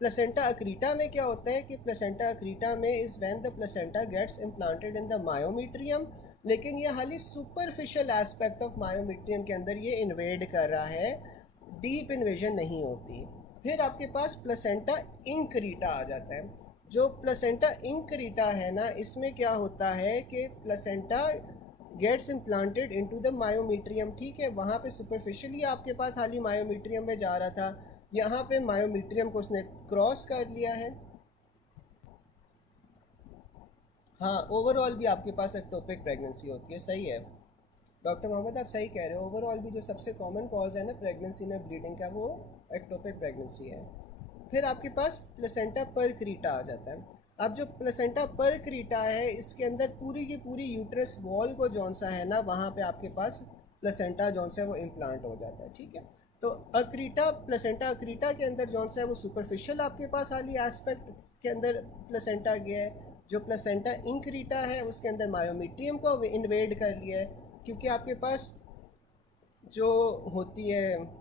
प्लेसेंटा अक्रीटा में क्या होता है कि प्लेसेंटा अक्रीटा में is when the placenta gets implanted in the myometrium, लेकिन ये हाली सुपरफिशियल एस्पेक्ट ऑफ मायोमीट्रियम के अंदर ये इन्वेड कर रहा है, डीप इन्वेजन नहीं होती। फिर आपके पास प्लेसेंटा इंक्रीटा आ जाता है। जो प्लेसेंटा इंक्रीटा है ना, इसमें क्या होता है कि placenta gets implanted into the myometrium, ठीक है? वहाँ पे सुपरफिशियली आपके पास हाली मायोमीट्रियम में जा रहा था, यहाँ पे मायोमीट्रियम को उसने क्रॉस कर लिया है। हाँ, ओवरऑल भी आपके पास एक्टोपिक प्रेगनेंसी होती है, सही है डॉक्टर मोहम्मद, आप सही कह रहे हो। ओवरऑल भी जो सबसे कॉमन कॉज है ना प्रेगनेंसी में ब्लीडिंग का, वो एक्टोपिक प्रेगनेंसी है। फिर आपके पास प्लेसेंटा परक्रीटा आ जाता है। अब जो प्लेसेंटा परक्रीटा है, इसके अंदर पूरी की पूरी यूट्रस वॉल को जौन सा है ना, वहाँ पे आपके पास प्लेसेंटा जौन सा है वो इम्प्लांट हो जाता है, ठीक है? तो अक्रीटा, प्लेसेंटा अक्रीटा के अंदर जौन सा है वो सुपरफिशियल आपके पास हाली एस्पेक्ट के अंदर प्लेसेंटा गया है। जो प्लेसेंटा इंक्रीटा है उसके अंदर मायोमीट्रियम को इन्वेड कर लिया है, क्योंकि आपके पास जो होती है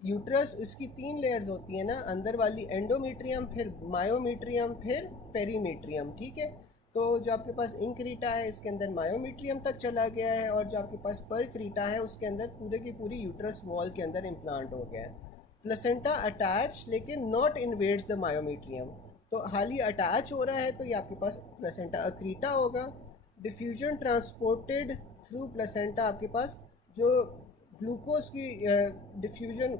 यूट्रस, इसकी 3 लेयर्स होती है ना, अंदर वाली एंडोमीट्रियम, फिर मायोमीट्रियम, फिर पेरीमीट्रियम, ठीक है। तो जो आपके पास इंक्रीटा है इसके अंदर मायोमीट्रियम तक चला गया है, और जो आपके पास परक्रीटा है उसके अंदर पूरे की पूरी यूट्रस वॉल के अंदर इम्प्लांट हो गया है। प्लेसेंटा अटैच लेकिन नॉट इन्वेड्स द मायोमीट्रियम, तो हाल ही अटैच हो रहा है, तो ये आपके पास प्लेसेंटा अक्रीटा होगा। डिफ्यूजन ट्रांसपोर्टेड थ्रू प्लेसेंटा, आपके पास जो ग्लूकोज की डिफ्यूजन,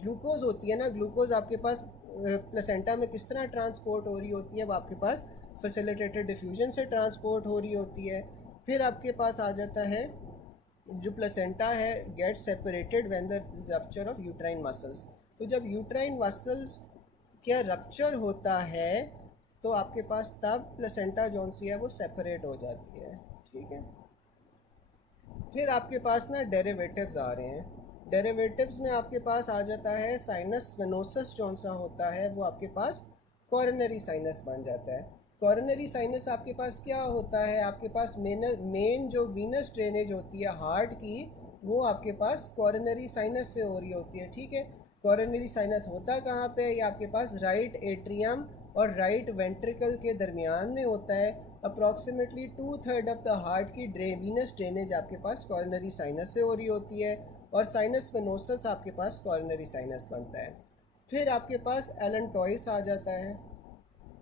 ग्लूकोज होती है ना, ग्लूकोज आपके पास प्लेसेंटा में किस तरह ट्रांसपोर्ट हो रही होती है, वो आपके पास फैसिलिटेटेड डिफ्यूजन से ट्रांसपोर्ट हो रही होती है। फिर आपके पास आ जाता है जो प्लेसेंटा है get separated when the rupture of uterine muscles, तो जब यूट्राइन मसल्स क्या रप्चर होता है तो आपके पास तब प्लेसेंटा जौन सी है वो सेपरेट हो जाती है, ठीक है। फिर आपके पास ना डेरिवेटिव्स आ रहे हैं। डेरिवेटिव्स में आपके पास आ जाता है साइनस वेनोसस जौन सा होता है वो आपके पास कॉरोनरी साइनस बन जाता है। कॉरोनरी साइनस आपके पास क्या होता है, आपके पास मेन जो वीनस ड्रेनेज होती है हार्ट की, वो आपके पास कॉरोनरी साइनस से हो रही होती है, ठीक है। कॉरोनरी साइनस होता कहाँ पे है, ये आपके पास राइट एट्रियम और राइट वेंट्रिकल के दरमियान में होता है। अप्रॉक्सीमेटली 2/3 ऑफ द हार्ट की वीनस ड्रेनेज आपके पास कॉरोनरी साइनस से हो रही होती है, और साइनस वेनोसस आपके पास कॉरोनरी साइनस बनता है। फिर आपके पास एलेंटॉइस आ जाता है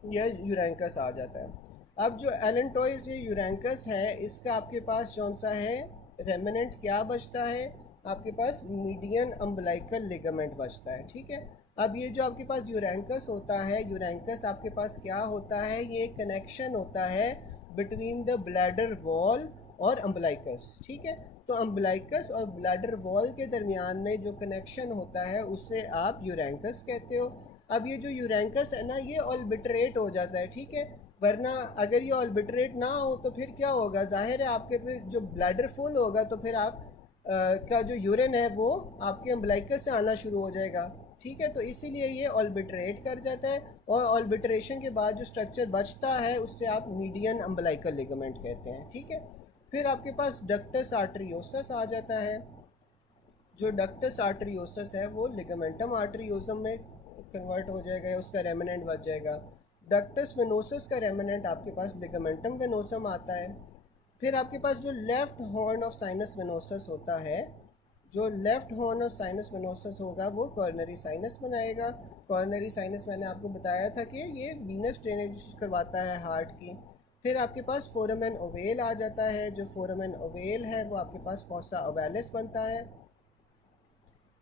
या यूरैंकस आ जाता है। अब जो एलेंटॉइस या यूरैंकस है इसका आपके पास कौन सा है रेमिनेंट क्या बचता है, आपके पास मीडियन अम्बलाइकल लिगामेंट बचता है, ठीक है। अब ये जो आपके पास यूरैंकस होता है, यूरैंकस आपके पास क्या होता है, ये कनेक्शन होता है बिटवीन द ब्लैडर वॉल और अम्बलाइकस, ठीक है। तो अम्बलाइकस और ब्लैडर वॉल के दरमियान में जो कनेक्शन होता है उसे आप यूरैंकस कहते हो। अब ये जो यूरैंकस है ना ये ऑल्बिटरेट हो जाता है, ठीक है, वरना अगर ये ऑल्बिटरेट ना हो तो फिर क्या होगा, जाहिर है आपके फिर जो ब्लैडर फुल होगा तो फिर आप का जो यूरिन है वो आपके अम्बलाइकस से आना शुरू हो जाएगा, ठीक है। तो इसीलिए ये ऑल्बिटरेट कर जाता है, और ऑल्बिटरेशन के बाद जो स्ट्रक्चर बचता है उससे आप मीडियन अम्बलाइकल लिगामेंट कहते हैं, ठीक है। फिर आपके पास डक्टस आर्टरियोसस आ जाता है। जो डक्टस आर्टरियोसस है वो लिगामेंटम आर्टरियोसम में कन्वर्ट हो जाएगा या उसका रेमिनेंट बच जाएगा। डक्टस वेनोसस का रेमिनेंट आपके पास लिगामेंटम वेनोसम आता है। फिर आपके पास जो left horn of sinus venosus होता है, जो left horn of sinus venosus होगा वो कॉर्नरी साइनस बनाएगा। कॉर्नरी साइनस मैंने आपको बताया था कि ये वीनस ड्रेनेज करवाता है हार्ट की। फिर आपके पास फोरामेन ओवेल आ जाता है। जो फोरामेन ओवेल है वो आपके पास फॉसा ओवेलिस बनता है।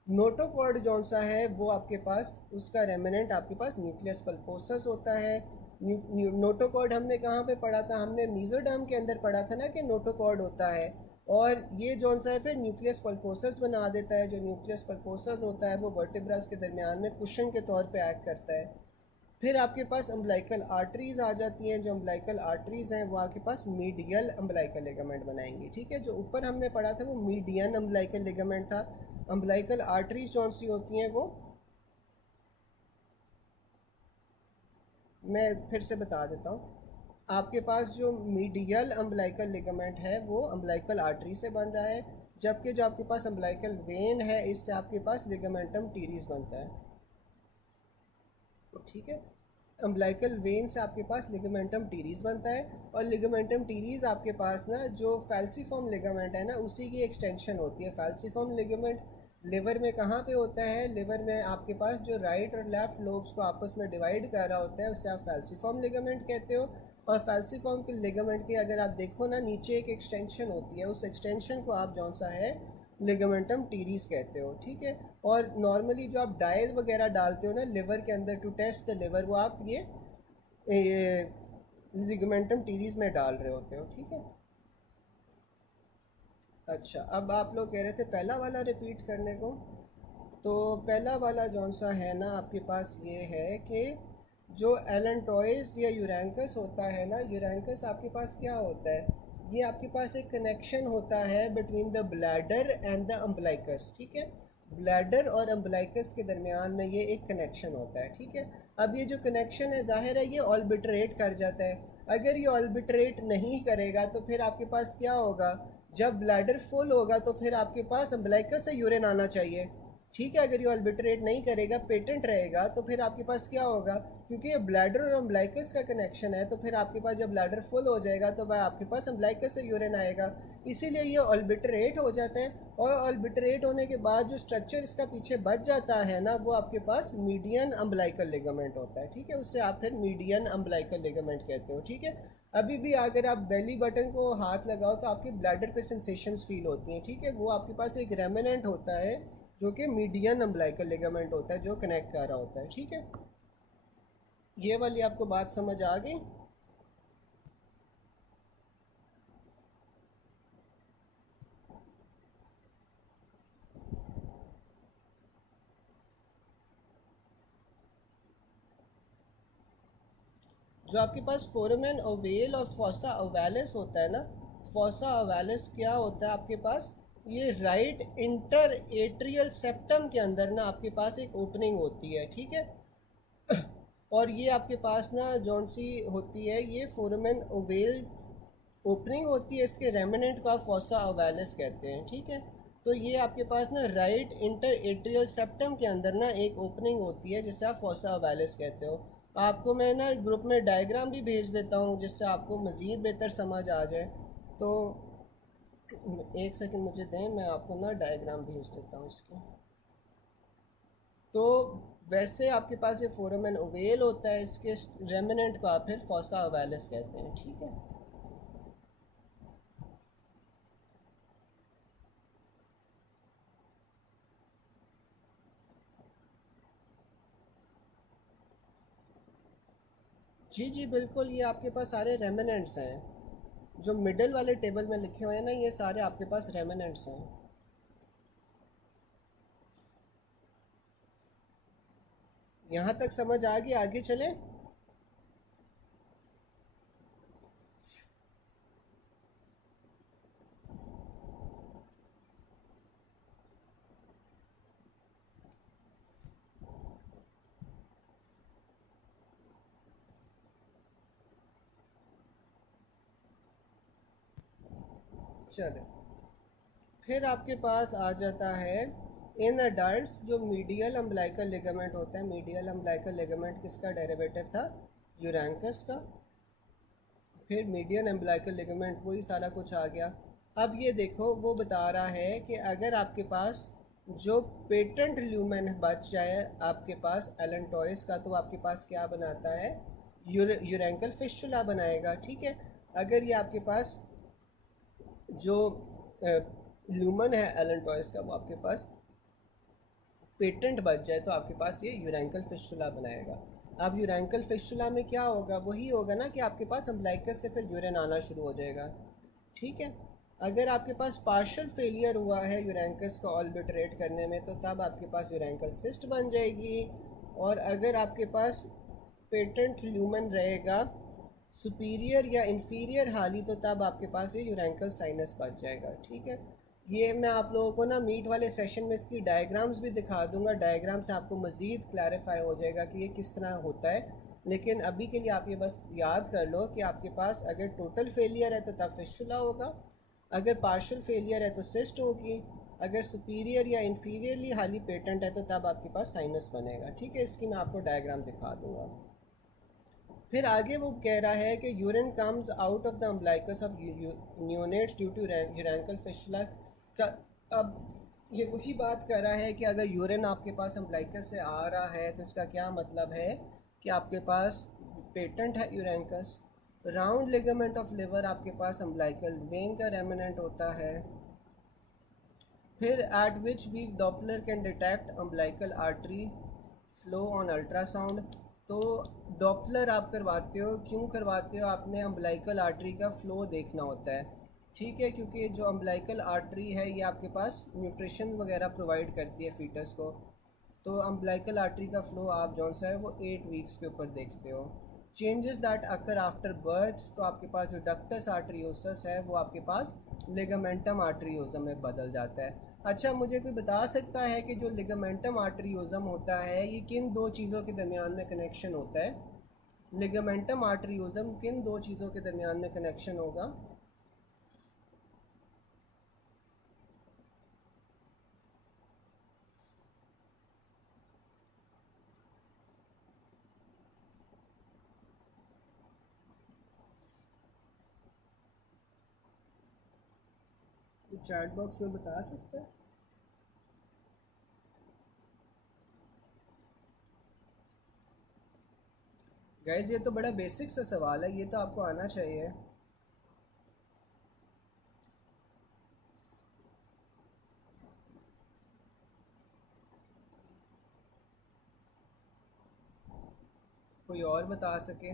नोटोकॉर्ड जौन सा है वो आपके पास उसका रेमिनेंट आपके पास न्यूक्लियस पल्पोसस होता है। नोटोकॉर्ड हमने कहाँ पे पढ़ा था, हमने मीजोडर्म के अंदर पढ़ा था ना कि नोटोकॉर्ड होता है, और ये जौन सा है फिर न्यूक्लियस पल्पोसस बना देता है। जो न्यूक्लियस पल्पोसस होता है वो वर्टिब्रास के दरमियान में कुशन के तौर पे एक्ट करता है। फिर आपके पास अम्बलाइकल आर्टरीज़ आ जाती हैं। जो अम्बलाइकल आर्टरीज़ हैं वो आपके पास मीडियल अम्बलाइकल लिगामेंट बनाएंगी, ठीक है। जो ऊपर हमने पढ़ा था वो मीडियन अम्बलाइकल लिगामेंट था। अम्बलाइकल आर्टरीज कौन सी होती हैं वो मैं फिर से बता देता हूँ। आपके पास जो मीडियल अम्बलाइकल लिगामेंट है वो अम्बलाइकल आर्टरी से बन रहा है, जबकि जो आपके पास अम्बलाइकल वेन है इससे आपके पास लिगामेंटम टीरीज बनता है, ठीक है। अम्बलाइकल वेन से आपके पास लिगामेंटम टीरीज बनता है, और लिगामेंटम टीरीज आपके पास ना जो फैल्सीफॉर्म लिगामेंट है ना उसी की एक्सटेंशन होती है। फैल्सीफॉर्म लिगामेंट लिवर में कहाँ पे होता है, लिवर में आपके पास जो राइट और लेफ्ट लोब्स को आपस में डिवाइड कर रहा होता है उससे आप फैल्सीफॉर्म लिगामेंट कहते हो। और फैल्सीफॉर्म के लिगामेंट की अगर आप देखो ना नीचे एक एक्सटेंशन होती है, उस एक्सटेंशन को आप जौन सा है लिगामेंटम टीरीज कहते हो, ठीक है। और नॉर्मली जो आप डाइज वगैरह डालते हो ना लिवर के अंदर टू टेस्ट द लिवर, वो आप ये लिगामेंटम टीरीज में डाल रहे होते हो, ठीक है। अच्छा, अब आप लोग कह रहे थे पहला वाला रिपीट करने को, तो पहला वाला जौन सा है ना आपके पास ये है कि जो एलेंटॉइस या यूरैंकस होता है ना, यूरैंकस आपके पास क्या होता है, ये आपके पास एक कनेक्शन होता है between the bladder and the umbilicus, ठीक है। ब्लैडर और अम्बलाइकस के दरमियान में ये एक कनेक्शन होता है, ठीक है। अब ये जो कनेक्शन है ज़ाहिर है ये ऑल्बिटरेट कर जाता है। अगर ये ऑल्बिटरेट नहीं करेगा तो फिर आपके पास क्या होगा, जब ब्लैडर फुल होगा तो फिर आपके पास अम्बलाइकस से यूरिन आना चाहिए, ठीक है। अगर ये ऑल्बिटरेट नहीं करेगा, पेटेंट रहेगा, तो फिर आपके पास क्या होगा, क्योंकि ये ब्लैडर और अम्बलाइकस का कनेक्शन है, तो फिर आपके पास जब ब्लैडर फुल हो जाएगा तो वह आपके पास अम्बलाइकस से यूरिन आएगा, इसीलिए ये ऑल्बिटरेट हो जाता है। और ऑल्बिटरेट होने के बाद जो स्ट्रक्चर इसका पीछे बच जाता है ना, वो आपके पास मीडियन अम्बलाइकल लिगामेंट होता है, ठीक है। उससे आप फिर मीडियन अम्बलाइकल लिगामेंट कहते हो, ठीक है। अभी भी अगर आप बेली बटन को हाथ लगाओ तो आपके ब्लैडर पे सेंसेशंस फील होती हैं, ठीक है। वो आपके पास एक रेमिनेंट होता है जो कि मीडियन अम्बलाइकल लिगामेंट होता है, जो कनेक्ट कर रहा होता है, ठीक है। ये वाली आपको बात समझ आ गई। जो आपके पास फोरामेन ओवेल और फॉसा ओवेलिस होता है ना, फॉसा ओवेलिस क्या होता है आपके पास, ये राइट इंटर एट्रियल सेप्टम के अंदर ना आपके पास एक ओपनिंग होती है, ठीक है। और ये आपके पास ना जौन सी होती है, ये फोरामेन ओवेल ओपनिंग होती है, इसके रेमिनेंट को आप फॉसा ओवेलिस कहते हैं, ठीक है। तो ये आपके पास ना राइट इंटर एट्रियल सेप्टम के अंदर ना एक ओपनिंग होती है जिसे आप फॉसा ओवेलिस कहते हो। आपको मैं ना ग्रुप में डायग्राम भी भेज देता हूँ जिससे आपको मज़ीद बेहतर समझ आ जाए। तो एक सेकंड मुझे दें, मैं आपको ना डायग्राम भेज देता हूँ इसके। तो वैसे आपके पास ये फोरामेन ओवेल होता है, इसके रेमिनेंट को आप फिर फॉसा ओवेलिस कहते हैं, ठीक है। जी जी बिल्कुल, ये आपके पास सारे रेमिनेंट्स हैं जो मिडल वाले टेबल में लिखे हुए हैं ना, ये सारे आपके पास रेमिनेंट्स हैं। यहाँ तक समझ आ गई, आगे चलें। चलें, फिर आपके पास आ जाता है इन अडल्ट्स जो मीडियल अम्बलाइकल लिगामेंट होता है। मीडियल अम्बलाइकल लिगामेंट किसका डेरिवेटिव था, यूरैंकस का। फिर मीडियन एम्बलाइकल लिगामेंट, वही सारा कुछ आ गया। अब ये देखो, वो बता रहा है कि अगर आपके पास जो पेटेंट ल्यूमेन बच जाए आपके पास एलेंटोइस का, तो आपके पास क्या बनाता है, यूरेंकल फिस्टुला बनाएगा, ठीक है। अगर ये आपके पास जो ल्यूमन है एलेंटोइस का, वो आपके पास पेटेंट बच जाए तो आपके पास ये यूरेंकल फिस्टुला बनाएगा। अब यूरेंकल फिस्टुला में क्या होगा, वही होगा ना कि आपके पास अम्बलाइकस से फिर यूरिन आना शुरू हो जाएगा, ठीक है। अगर आपके पास पार्शियल फेलियर हुआ है यूरेंकस को ऑल्बिटरेट करने में, तो तब आपके पास यूरेंकल सिस्ट बन जाएगी। और अगर आपके पास पेटेंट ल्यूमन रहेगा सुपीरियर या इंफीरियर हाली, तो तब आपके पास ये यूरेंकल साइनस बच जाएगा, ठीक है। ये मैं आप लोगों को ना मीट वाले सेशन में इसकी डायग्राम्स भी दिखा दूंगा, डायग्राम से आपको मज़ीद क्लैरिफाई हो जाएगा कि ये किस तरह होता है। लेकिन अभी के लिए आप ये बस याद कर लो कि आपके पास अगर टोटल फेलियर है तो तब फिस्टुला होगा, अगर पार्शियल फेलियर है तो सिस्ट होगी, अगर सुपीरियर या इंफीरियरली हाली पेटेंट है तो तब आपके पास साइनस बनेगा, ठीक है। इसकी मैं आपको डायग्राम दिखा दूँगा। फिर आगे वो कह रहा है कि urine comes out of the umbilicus of neonates due to urachal fistula का। अब ये वही बात कर रहा है कि अगर यूरिन आपके पास अम्बलाइकस से आ रहा है तो इसका क्या मतलब है कि आपके पास पेटेंट है urachus. Round ligament of liver आपके पास अम्बलाइकल वेन का रेमिनेंट होता है। फिर at which week Doppler can detect umbilical artery flow on ultrasound. तो डॉपलर आप करवाते हो, क्यों करवाते हो, आपने अम्बलाइकल आर्टरी का फ़्लो देखना होता है, ठीक है। क्योंकि जो अम्बलाइकल आर्टरी है ये आपके पास न्यूट्रिशन वगैरह प्रोवाइड करती है फीटस को। तो अम्बलाइकल आर्टरी का फ़्लो आप जौन सा है वो 8 वीक्स के ऊपर देखते हो। Changes that occur after birth, तो आपके पास जो डक्टस आर्टरियोसस है वो आपके पास लिगामेंटम आर्टरियोजम में बदल जाता है। अच्छा, मुझे कोई बता सकता है कि जो लिगामेंटम आर्टरियोजम होता है ये किन दो चीज़ों के दरमियान में कनेक्शन होता है, लिगामेंटम आर्टरियोजम किन दो चीज़ों के दरमियान में कनेक्शन होगा। चैट बॉक्स में बता सकते हैं? गाइज ये तो बड़ा बेसिक सा सवाल है, ये तो आपको आना चाहिए। कोई और बता सके?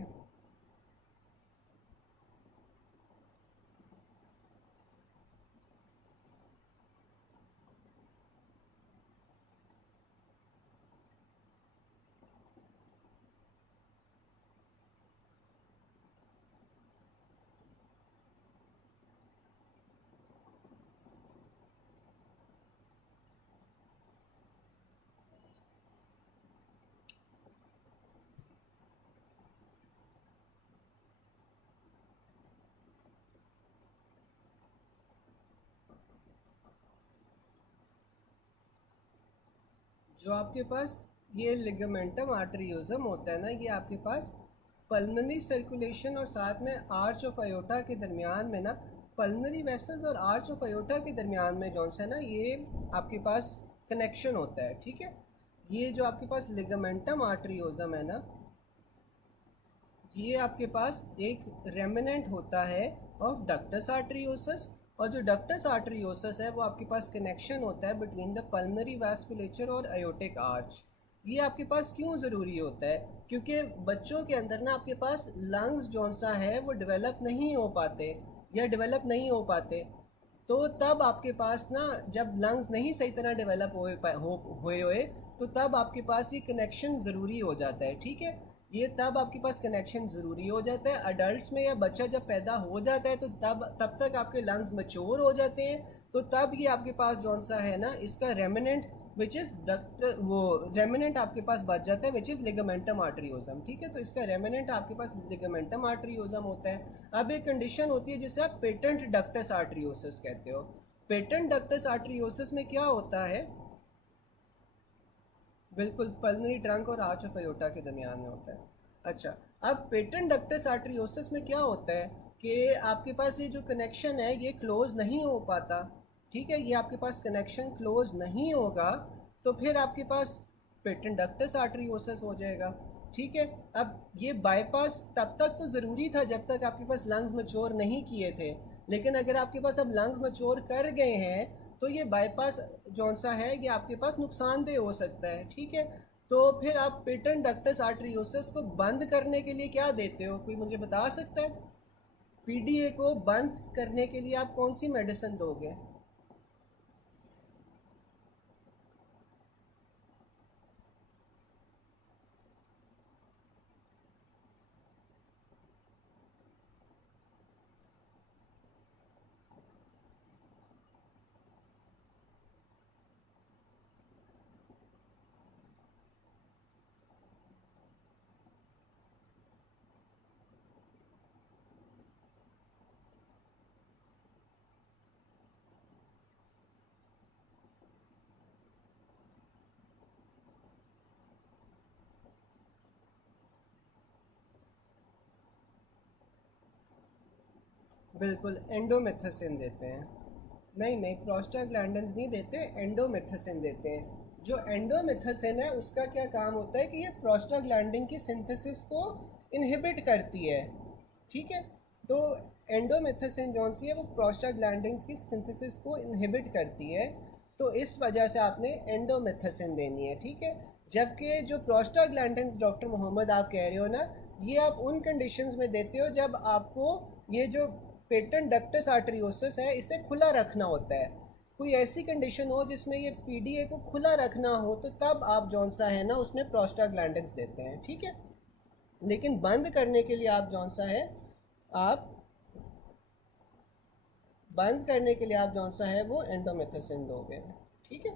जो आपके पास ये लिगामेंटम आर्टरियोजम होता है ना, ये आपके पास पल्मनरी सर्कुलेशन और साथ में आर्च ऑफ अयोटा के दरमियान में ना, पल्मनरी वेसल्स और आर्च ऑफ अयोटा के दरमियान में जो है ना, ये आपके पास कनेक्शन होता है, ठीक है। ये जो आपके पास लिगामेंटम आर्टरियोजम है ना, ये आपके पास एक रेमिनेंट होता है ऑफ डक्टस आर्टरियोसस, और जो डक्टस आर्टरियोसस है वो आपके पास कनेक्शन होता है बिटवीन द पल्मनरी वास्कुलेचर और अयोटिक आर्च। ये आपके पास क्यों ज़रूरी होता है? क्योंकि बच्चों के अंदर ना आपके पास लंग्स जौन सा है वो डेवलप नहीं हो पाते या डेवलप नहीं हो पाते, तो तब आपके पास ना, जब लंग्स नहीं सही तरह डेवलप हुए तो तब आपके पास ये कनेक्शन ज़रूरी हो जाता है, ठीक है। ये तब आपके पास कनेक्शन ज़रूरी हो जाता है। अडल्ट्स में या बच्चा जब पैदा हो जाता है तो तब तक आपके लंग्स मैच्योर हो जाते हैं, तो तब ये आपके पास जौन सा है ना, इसका रेमिनेंट विच इज़ वो रेमिनेंट आपके पास बच जाता है विच इज़ लिगामेंटम आर्टरियोजम, ठीक है। तो इसका रेमिनेंट आपके पास लिगामेंटम आर्टरियोजम होता है। अब एक कंडीशन होती है जिसे आप पेटेंट डक्टस आर्टरियोसिस कहते हो। पेटेंट डक्टस आर्टरियोसिस में क्या होता है? बिल्कुल, पल्मोनरी ट्रंक और आर्च ऑफ अयोटा के दरमियान में होता है। अच्छा, अब पेटेंट डक्टस आर्टरियोसिस में क्या होता है कि आपके पास ये जो कनेक्शन है ये क्लोज नहीं हो पाता, ठीक है। ये आपके पास कनेक्शन क्लोज नहीं होगा तो फिर आपके पास पेटेंट डक्टस आर्टरियोसिस हो जाएगा, ठीक है। अब ये बाईपास तब तक तो ज़रूरी था जब तक आपके पास लंग्स मैच्योर नहीं किए थे, लेकिन अगर आपके पास अब लंग्स मैच्योर कर गए हैं तो ये बाईपास जौन सा है ये आपके पास नुकसानदेह हो सकता है, ठीक है। तो फिर आप पेटेंट डक्टस आर्टरियोसिस को बंद करने के लिए क्या देते हो? कोई मुझे बता सकता है? पीडीए को बंद करने के लिए आप कौन सी मेडिसिन दोगे? बिल्कुल, एंडोमेथसिन देते हैं। नहीं नहीं, प्रोस्टाग्लैंडिन्स नहीं देते, एंडोमेथसिन देते हैं। जो एंडोमेथसिन है उसका क्या काम होता है कि ये प्रोस्टाग्लैंडिन की सिंथेसिस को इनहिबिट करती है, ठीक है। तो एंडोमेथसिन जौन सी है वो प्रोस्टाग्लैंडिन्स की सिंथेसिस को इनहिबिट करती है, तो इस वजह से आपने एंडोमेथसिन देनी है, ठीक है। जबकि जो प्रोस्टाग्लैंडिन्स डॉक्टर मोहम्मद आप कह रहे हो ना, ये आप उन कंडीशंस में देते हो जब आपको ये जो पेटेंट डक्टस आर्टरियोसिस है इसे खुला रखना होता है। कोई ऐसी कंडीशन हो जिसमें ये पीडीए को खुला रखना हो तो तब आप जौन सा है ना उसमें प्रोस्टाग्लैंडिन्स देते हैं, ठीक है। लेकिन बंद करने के लिए आप जौन सा है, आप बंद करने के लिए आप जौन सा है वो एंडोमेथसिन दोगे, ठीक है।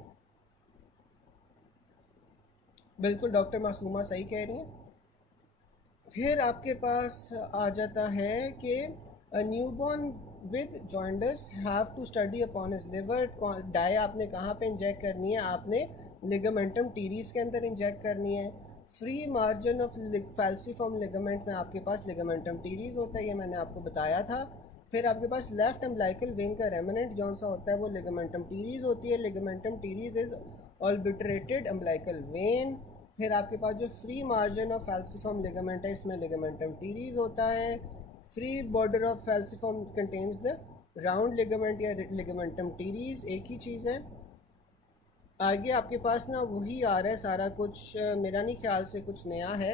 बिल्कुल डॉक्टर मासूमा सही कह रही हैं। फिर आपके पास आ जाता है कि newborn with jaundice have to study upon his liver. डाई आपने कहाँ पे इंजेक्ट करनी है? आपने लिगामेंटम टीरीज के अंदर इंजेक्ट करनी है। Free margin of falciform ligament में आपके पास लिगामेंटम टीरीज होता है, ये मैंने आपको बताया था। फिर आपके पास लेफ्ट अम्बिलिकल वेन का रेमिनेंट जौन सा होता है वो लिगामेंटम टीरीज होती है। Ligamentum teres is obliterated umbilical vein. फिर आपके पास जो free margin of falciform ligament है इसमें लिगामेंटम टीरीज होता है। Free border of falciform contains the round ligament या लिगामेंटम टीरीज, एक ही चीज़ है। आगे आपके पास ना वही आ रहा है सारा कुछ, मेरा नहीं ख्याल से कुछ नया है।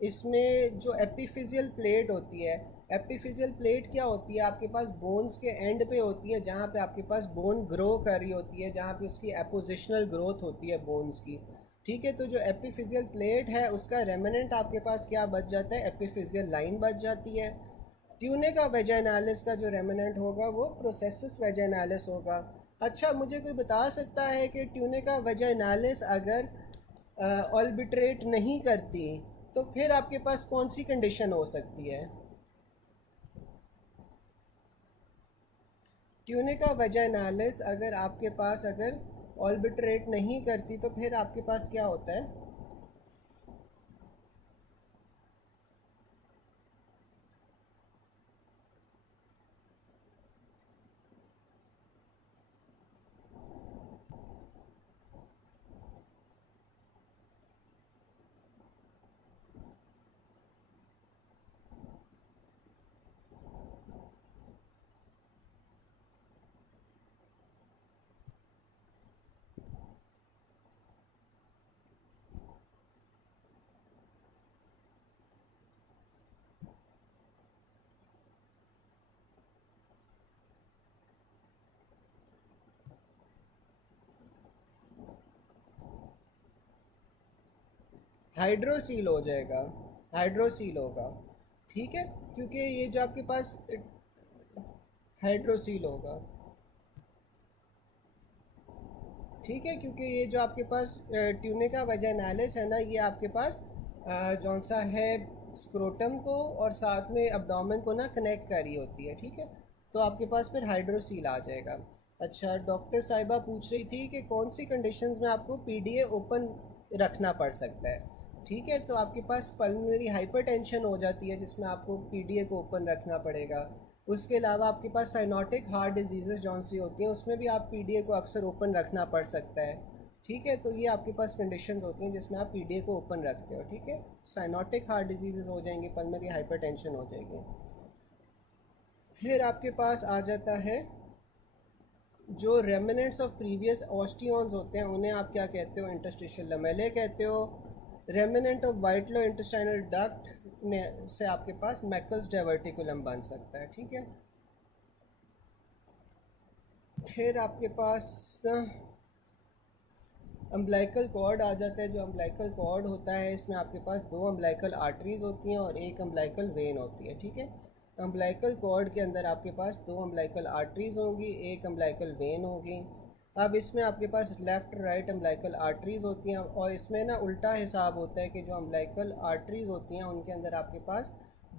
इसमें जो एपिफिजियल प्लेट होती है, एपिफिजियल प्लेट क्या होती है, आपके पास बोन्स के एंड पे होती है जहाँ पे आपके पास बोन ग्रो कर रही होती है, जहाँ पे उसकी एपोजिशनल ग्रोथ होती है बोन्स की। ठीक है, तो जो एपिफिजियल प्लेट है उसका रेमिनेंट आपके पास क्या बच जाता है, एपिफिजियल लाइन बच जाती है। ट्यूनिका वेजाइनालिस का जो रेमिनेंट होगा वो प्रोसेसिस वेजाइनालिस होगा। अच्छा, मुझे कोई बता सकता है कि ट्यूनिका वेजाइनालिस अगर ऑल्बिट्रेट नहीं करती तो फिर आपके पास कौन सी कंडीशन हो सकती है? ट्यूनिका वेजाइनालिस अगर आपके पास अगर ऑल्बिट्रेट नहीं करती तो फिर आपके पास क्या होता है? हाइड्रोसील हो जाएगा, हाइड्रोसील होगा। ठीक है, क्योंकि ये जो आपके पास हाइड्रोसील होगा। ठीक है, क्योंकि ये जो आपके पास ट्यूनिका वेजाइनालिस है ना, ये आपके पास जौन सा है स्क्रोटम को और साथ में अब्डोमेन को ना कनेक्ट कर रही होती है। ठीक है, तो आपके पास फिर हाइड्रोसील आ जाएगा। अच्छा, डॉक्टर साहिबा पूछ रही थी कि कौन सी कंडीशंस में आपको पीडीए ओपन रखना पड़ सकता है। ठीक है, तो आपके पास पल्मोनरी हाइपरटेंशन हो जाती है जिसमें आपको पीडीए को ओपन रखना पड़ेगा। उसके अलावा आपके पास साइनोटिक हार्ट डिजीज़ जौन सी होती हैं उसमें भी आप पीडीए को अक्सर ओपन रखना पड़ सकता है। ठीक है, तो ये आपके पास कंडीशंस होती हैं जिसमें आप पीडीए को ओपन रखते हो। ठीक है, साइनोटिक हार्ट डिजीज़ हो जाएंगी, पल्मोनरी हाइपरटेंशन हो जाएगी। फिर आपके पास आ जाता है जो रेमिनेंट्स ऑफ प्रीवियस ऑस्टियंस होते हैं उन्हें आप क्या कहते हो, इंटरस्टिशियल लमेले कहते हो। रेमिनेंट ऑफ वाइटलो इंटेस्टाइनल डक्ट में से आपके पास मैकल्स डाइवर्टिकुलम बन सकता है। ठीक है, फिर आपके पास ना अम्बिलिकल कॉर्ड आ जाता है। जो अम्बिलिकल कॉर्ड होता है इसमें आपके पास दो अम्बिलिकल आर्टरीज होती हैं और एक अम्बिलिकल वेन होती है। ठीक है, अम्बिलिकल कॉर्ड के अंदर आपके पास दो अम्बिलिकल आर्टरीज होंगी, एक अम्बिलिकल वेन होगी। अब इसमें आपके पास लेफ़्ट राइट अम्बिलिकल आर्टरीज होती हैं और इसमें ना उल्टा हिसाब होता है कि जो अम्बिलिकल आर्टरीज होती हैं उनके अंदर आपके पास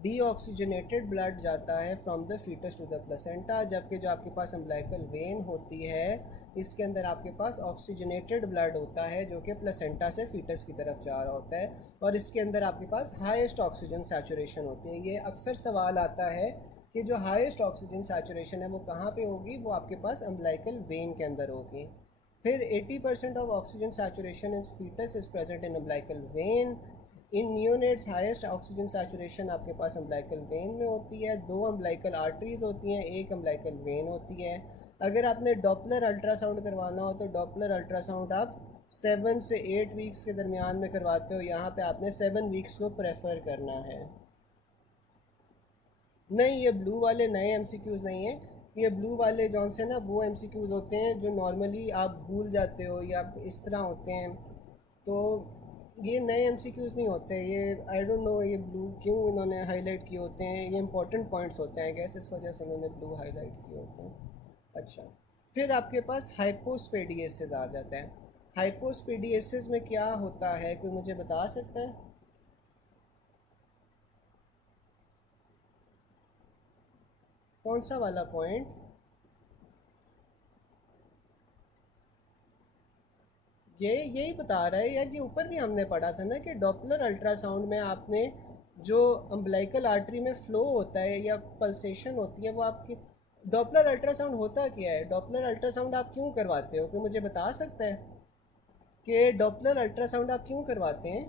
डीऑक्सीजनेटेड ब्लड जाता है from the foetus to the placenta, जबकि जो आपके पास अम्बिलिकल वेन होती है इसके अंदर आपके पास ऑक्सीजनेटेड ब्लड होता है जो कि प्लेसेंटा से फीटस की तरफ जा रहा होता है और इसके अंदर आपके पास हाईएस्ट ऑक्सीजन सैचुरेशन होती है। ये अक्सर सवाल आता है कि जो हाईएस्ट ऑक्सीजन सैचुरेशन है वो कहाँ पे होगी, वो आपके पास अम्बिलिकल वेन के अंदर होगी। फिर 80% of oxygen saturation in foetus is present in umbilical vein. In neonates highest oxygen saturation आपके पास अम्बिलिकल वेन में होती है। दो अम्बिलिकल आर्टरीज होती हैं, एक अम्बिलिकल वेन होती है। अगर आपने डॉपलर अल्ट्रासाउंड करवाना हो तो डॉपलर अल्ट्रासाउंड आप 7 से 8 वीक्स के दरमियान में करवाते हो, यहाँ पे आपने 7 वीक्स को प्रेफर करना है। नहीं, ये ब्लू वाले नए एमसीक्यूज़ नहीं हैं, ये ब्लू वाले जौन से ना वो एमसीक्यूज़ होते हैं जो नॉर्मली आप भूल जाते हो या इस तरह होते हैं। तो ये नए एमसीक्यूज़ नहीं होते, ये आई डोंट नो ये ब्लू क्यों इन्होंने हाईलाइट किए होते हैं, ये इंपॉर्टेंट पॉइंट्स होते हैं गैस, इस वजह से इन्होंने ब्लू हाईलाइट किए होते हैं। अच्छा, फिर आपके पास हाइपोस्पेडियसिस आ जाता है। हाइपोस्पेडियसिस में क्या होता है, कोई मुझे बता सकता है? कौन सा वाला पॉइंट? ये यही बता रहा है यार, ये ऊपर भी हमने पढ़ा था ना कि डॉपलर अल्ट्रासाउंड में आपने जो अम्बिलिकल आर्टरी में फ़्लो होता है या पल्सेशन होती है वो आपकी। डॉपलर अल्ट्रासाउंड होता क्या है? डॉपलर अल्ट्रासाउंड आप क्यों करवाते हो? कोई मुझे बता सकता है कि डॉपलर अल्ट्रासाउंड आप क्यों करवाते हैं?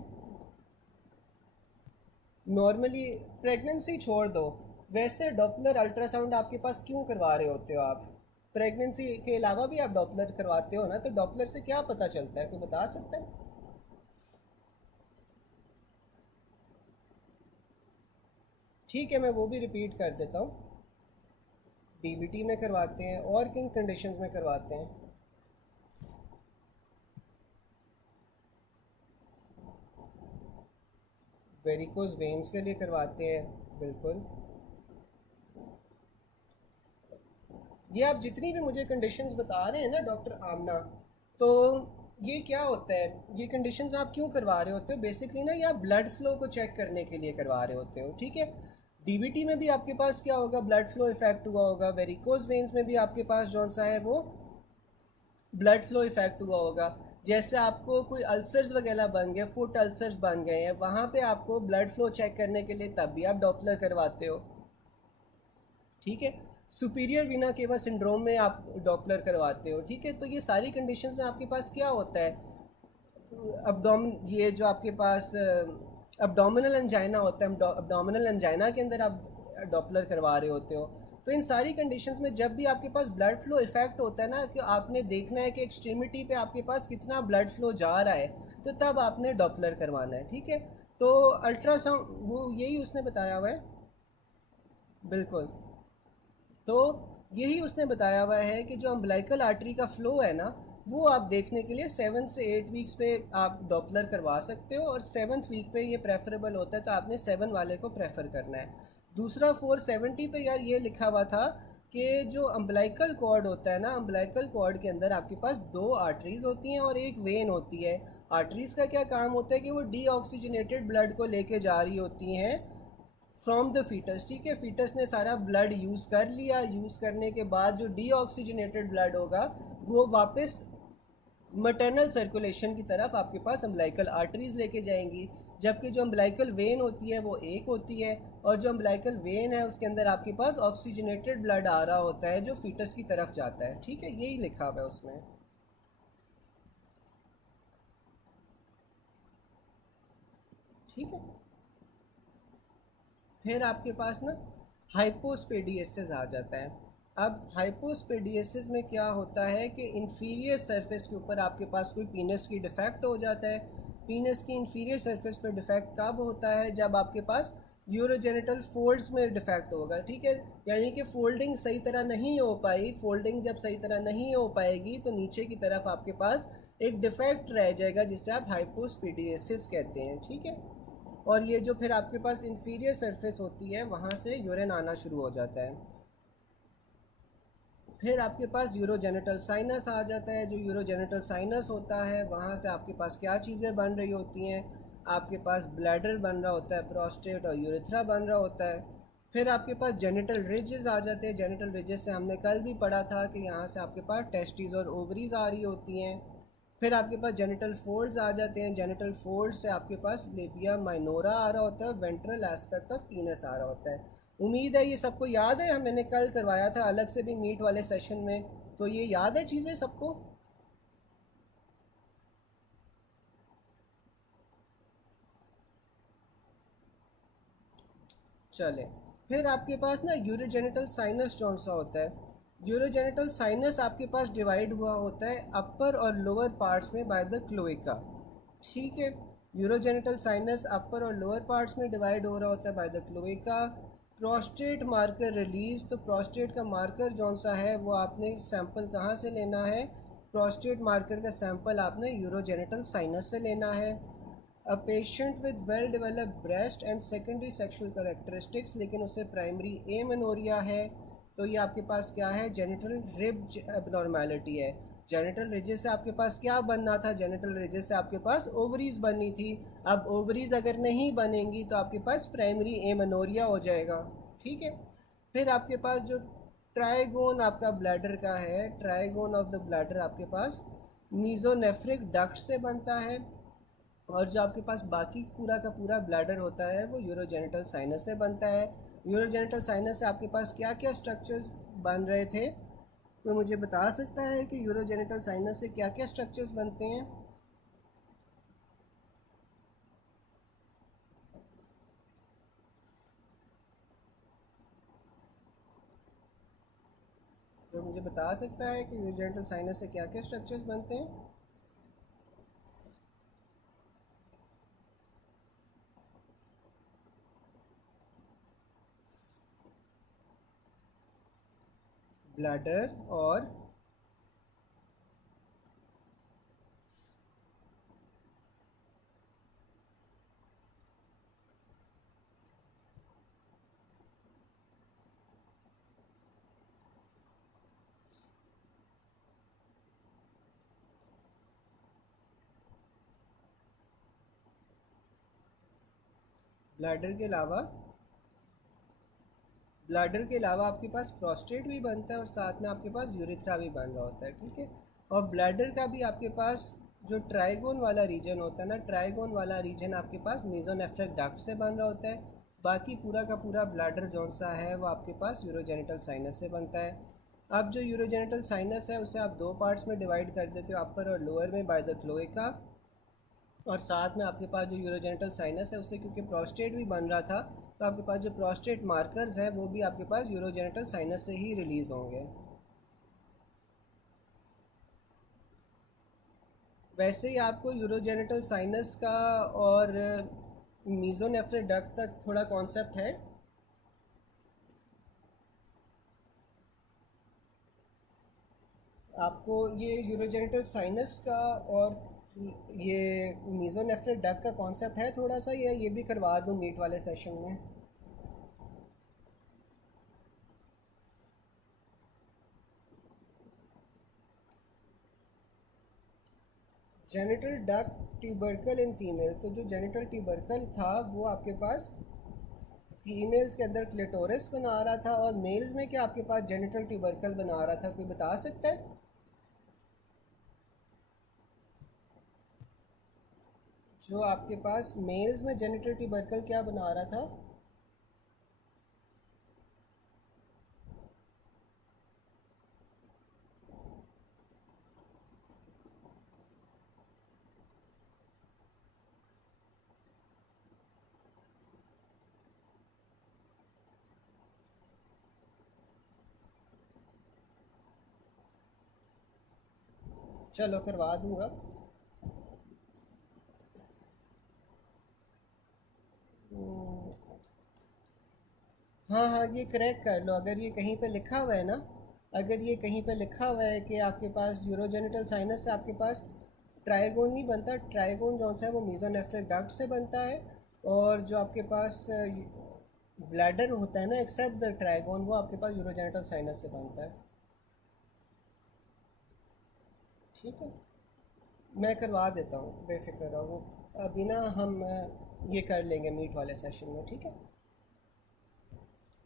नॉर्मली प्रेगनेंसी छोड़ दो, वैसे डॉपलर अल्ट्रासाउंड आपके पास क्यों करवा रहे होते हो आप? प्रेगनेंसी के अलावा भी आप डॉपलर करवाते हो ना, तो डॉपलर से क्या पता चलता है? कोई बता सकता है? ठीक है, मैं वो भी रिपीट कर देता हूँ। डीवीटी में करवाते हैं और किन कंडीशंस में करवाते हैं? वेरिकोज वेन्स के लिए करवाते हैं, बिल्कुल। ये आप जितनी भी मुझे कंडीशंस बता रहे हैं ना डॉक्टर आमना, तो ये क्या होता है? ये कंडीशंस में आप क्यों करवा रहे होते हो? बेसिकली ना, ये आप ब्लड फ्लो को चेक करने के लिए करवा रहे होते हो, ठीक है। डीवीटी में भी आपके पास क्या होगा? ब्लड फ्लो इफेक्ट हुआ होगा। वेरिकोज वेन्स में भी आपके पास जौन सा है वो ब्लड फ्लो इफेक्ट हुआ होगा। जैसे आपको कोई अल्सर्स वगैरह बन गए, फुट अल्सर्स बन गए हैं, वहाँ पे आपको ब्लड फ्लो चेक करने के लिए तब भी आप डॉपलर करवाते हो, ठीक है। सुपीरियर वीना केवा सिंड्रोम में आप डॉपलर करवाते हो, ठीक है। तो ये सारी कंडीशंस में आपके पास क्या होता है? ये जो आपके पास अब्डोमिनल एंजाइना होता है, अब्डोमिनल एंजाइना के अंदर आप डॉपलर करवा रहे होते हो। तो इन सारी कंडीशंस में जब भी आपके पास ब्लड फ्लो इफेक्ट होता है ना, कि आपने देखना है कि एक्सट्रीमिटी पे आपके पास कितना ब्लड फ्लो जा रहा है, तो तब आपने डॉपलर करवाना है, ठीक है। तो अल्ट्रासाउंड वो यही उसने बताया हुआ है, बिल्कुल। तो यही उसने बताया हुआ है कि जो अम्बिलिकल आर्टरी का फ्लो है ना, वो आप देखने के लिए 7 से 8 वीक्स पे आप डॉपलर करवा सकते हो, और 7th वीक पे ये प्रेफरेबल होता है, तो आपने 7 वाले को प्रेफर करना है। दूसरा 470 पे यार ये लिखा हुआ था कि जो अम्बिलिकल कॉर्ड होता है ना, अम्बिलिकल कॉर्ड के अंदर आपके पास 2 आर्टरीज होती हैं और एक वेन होती है। आर्टरीज का क्या काम होता है कि वो डीऑक्सीजनेटेड ब्लड को लेके जा रही होती हैं फ्रॉम द फीटस, ठीक है। फीटस ने सारा ब्लड यूज़ कर लिया, यूज़ करने के बाद जो डीऑक्सीजनेटेड ब्लड होगा वो वापस मटरनल सर्कुलेशन की तरफ आपके पास अम्बिलिकल आर्टरीज लेके जाएंगी। जबकि जो अम्बिलिकल वेन होती है वो एक होती है, और जो अम्बिलिकल वेन है उसके अंदर आपके पास ऑक्सीजनेटेड ब्लड आ रहा होता है जो फीटस की तरफ जाता है, ठीक है। यही लिखा हुआ है उसमें, ठीक है। फिर आपके पास ना हाइपोस्पेडियसिस आ जाता है। अब हाइपोस्पेडियसिस में क्या होता है कि इंफीरियर सरफेस के ऊपर आपके पास कोई पीनस की डिफेक्ट हो जाता है। पीनस की इंफीरियर सरफेस पर डिफेक्ट कब होता है? जब आपके पास यूरोजेनिटल फोल्ड्स में डिफेक्ट होगा, ठीक है। यानी कि फोल्डिंग सही तरह नहीं हो पाई, फोल्डिंग जब सही तरह नहीं हो पाएगी तो नीचे की तरफ आपके पास एक डिफेक्ट रह जाएगा जिससे आप हाइपोस्पेडियसिस कहते हैं, ठीक है। और ये जो फिर आपके पास इंफीरियर सरफेस होती है वहाँ से यूरिन आना शुरू हो जाता है। फिर आपके पास यूरोजेनिटल साइनस आ जाता है। जो यूरोजेनिटल साइनस होता है वहाँ से आपके पास क्या चीज़ें बन रही होती हैं? आपके पास ब्लैडर बन रहा होता है, प्रोस्टेट और यूरेथ्रा बन रहा होता है। फिर आपके पास जेनिटल रिजेस आ जाते हैं। जेनिटल रिजेस से हमने कल भी पढ़ा था कि यहाँ से आपके पास टेस्टिस और ओवरीज आ रही होती हैं। फिर आपके पास जेनिटल फोल्ड्स आ जाते हैं। जेनिटल फोल्ड से आपके पास लेबिया माइनोरा आ रहा होता है, वेंट्रल एस्पेक्ट ऑफ पीनस आ रहा होता है। उम्मीद है ये सबको याद है, मैंने कल करवाया था अलग से भी मीट वाले सेशन में, तो ये याद है चीज़ें सबको? चले, फिर आपके पास ना यूरोजेनिटल साइनस कौन सा होता है? यूरोजेनिटल साइनस आपके पास डिवाइड हुआ होता है अपर और लोअर पार्ट्स में बाय द क्लोएका, ठीक है। यूरोजेनिटल साइनस अपर और लोअर पार्ट्स में डिवाइड हो रहा होता है by the cloaca. Prostate marker release, तो प्रोस्टेट का मार्कर कौन सा है वो आपने सैंपल कहाँ से लेना है? प्रोस्टेट मार्कर का सैंपल आपने यूरोजेनिटल साइनस से लेना है। A patient with well developed breast and secondary sexual characteristics, लेकिन उससे प्राइमरी एमेनोरिया है, तो ये आपके पास क्या है? जेनिटल रिज एबनॉर्मेलिटी है। जेनिटल रिजेस से आपके पास क्या बनना था? जेनिटल रिजेस से आपके पास ओवरीज बननी थी। अब ओवरीज अगर नहीं बनेंगी तो आपके पास प्राइमरी एमेनोरिया हो जाएगा, ठीक है। फिर आपके पास जो ट्राइगोन आपका ब्लैडर का है, ट्राइगोन ऑफ द ब्लैडर आपके पास मीजोनेफ्रिक डक्ट से बनता है। और जो आपके पास बाकी पूरा का पूरा ब्लैडर होता है वो यूरोजेनिटल साइनस से बनता है। यूरोजेनिटल साइनस से आपके पास क्या क्या स्ट्रक्चर्स बन रहे थे? तो मुझे बता सकता है कि यूरोजेनिटल साइनस से क्या क्या स्ट्रक्चर्स बनते हैं? तो मुझे बता सकता है कि यूरोजेनिटल साइनस से क्या क्या स्ट्रक्चर्स बनते हैं? ब्लैडर और ब्लैडर के अलावा आपके पास प्रोस्टेट भी बनता है और साथ में आपके पास यूरिथ्रा भी बन रहा होता है, ठीक है। और ब्लैडर का भी आपके पास जो ट्राइगोन वाला रीजन होता है ना, ट्राइगोन वाला रीजन आपके पास मेसोनेफ्रिक डक्ट से बन रहा होता है। बाकी पूरा का पूरा ब्लैडर जौन सा है वो आपके पास यूरोजेनिटल साइनस से बनता है। अब जो यूरोजेनिटल साइनस है उसे आप दो पार्ट्स में डिवाइड कर देते हो, अपर और लोअर में, बाय द क्लोएका। और साथ में आपके पास जो यूरोजेनिटल साइनस है उससे क्योंकि प्रोस्टेट भी बन रहा था, तो आपके पास जो प्रोस्टेट मार्कर्स हैं वो भी आपके पास यूरोजेनिटल साइनस से ही रिलीज़ होंगे। वैसे ही आपको यूरोजेनिटल साइनस का और मीजोनेफ्रिक डक्ट तक थोड़ा कॉन्सेप्ट है। आपको ये यूरोजेनिटल साइनस का और ये मीजोनेफ्रिक डक्ट का कॉन्सेप्ट है थोड़ा सा, या ये भी करवा दूँ मीट वाले सेशन में? Genital duct tubercle in female, तो जो जेनिटल ट्यूबरकल था वो आपके पास फीमेल्स के अंदर क्लिटोरिस बना रहा था, और मेल्स में क्या आपके पास जेनिटल ट्यूबरकल बना रहा था? कोई बता सकता है? जो आपके पास मेल्स में जेनिटल ट्यूबरकल क्या बना रहा था? चलो करवा दूंगा। हाँ हाँ, ये करेक्ट कर लो। अगर ये कहीं पे लिखा हुआ है ना, अगर ये कहीं पे लिखा हुआ है कि आपके पास यूरोजेनिटल साइनस से आपके पास ट्राइगोन नहीं बनता, ट्राइगोन जो सा है वो मीजोनेफ्रिक डक्ट से बनता है। और जो आपके पास ब्लैडर होता है ना, एक्सेप्ट द ट्राइगोन, वो आपके पास यूरोजेनिटल साइनस से बनता है, ठीक है। मैं करवा देता हूँ, बेफिक्र रहो। वो अभी ना हम ये कर लेंगे मीट वाले सेशन में, ठीक है।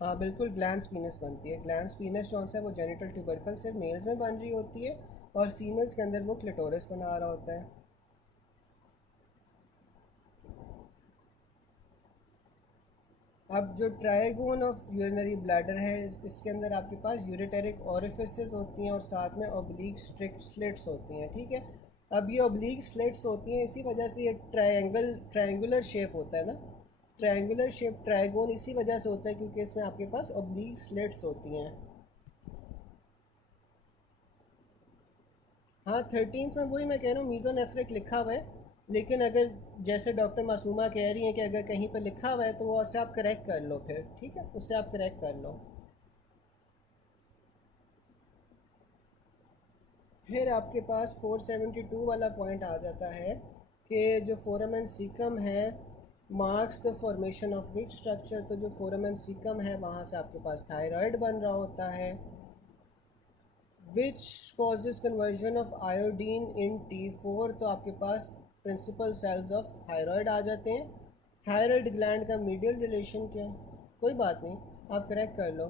हाँ बिल्कुल, ग्लैंस पीनस बनती है। ग्लैंस पीनस जो है वो जेनिटल ट्यूबरकल सिर्फ मेल्स में बन रही होती है, और फीमेल्स के अंदर वो क्लिटोरिस बना रहा होता है। अब जो ट्राइगोन ऑफ यूरिनरी ब्लैडर है, इसके अंदर आपके पास यूरिटेरिक ओरिफिसेस होती हैं और साथ में ओब्लीक स्लिट्स होती हैं, ठीक है। अब ये ओब्लीक स्लिट्स होती हैं, इसी वजह से ये ट्रायंगुलर शेप होता है ना। ट्रायंगुलर शेप ट्राइगोन इसी वजह से होता है क्योंकि इसमें आपके पास ओब्लीक स्लिट्स होती हैं। हाँ 13th में वही मैं कह रहा हूँ, मीज़ोनेफ्रिक लिखा हुआ है। लेकिन अगर जैसे डॉक्टर मासूमा कह रही हैं कि अगर कहीं पर लिखा हुआ है तो वो उससे आप करेक्ट कर लो फिर, ठीक है, उससे आप करेक्ट कर लो। फिर आपके पास 472 वाला पॉइंट आ जाता है कि जो फोरम एंड सीकम है marks the formation of which structure. तो जो फोरम एंड सीकम है वहाँ से आपके पास थायराइड बन रहा होता है। Which causes conversion of iodine in T4, तो आपके पास प्रिंसिपल सेल्स ऑफ थायराइड आ जाते हैं। थायराइड ग्लैंड का मीडियल रिलेशन क्या? कोई बात नहीं, आप करेक्ट कर लो।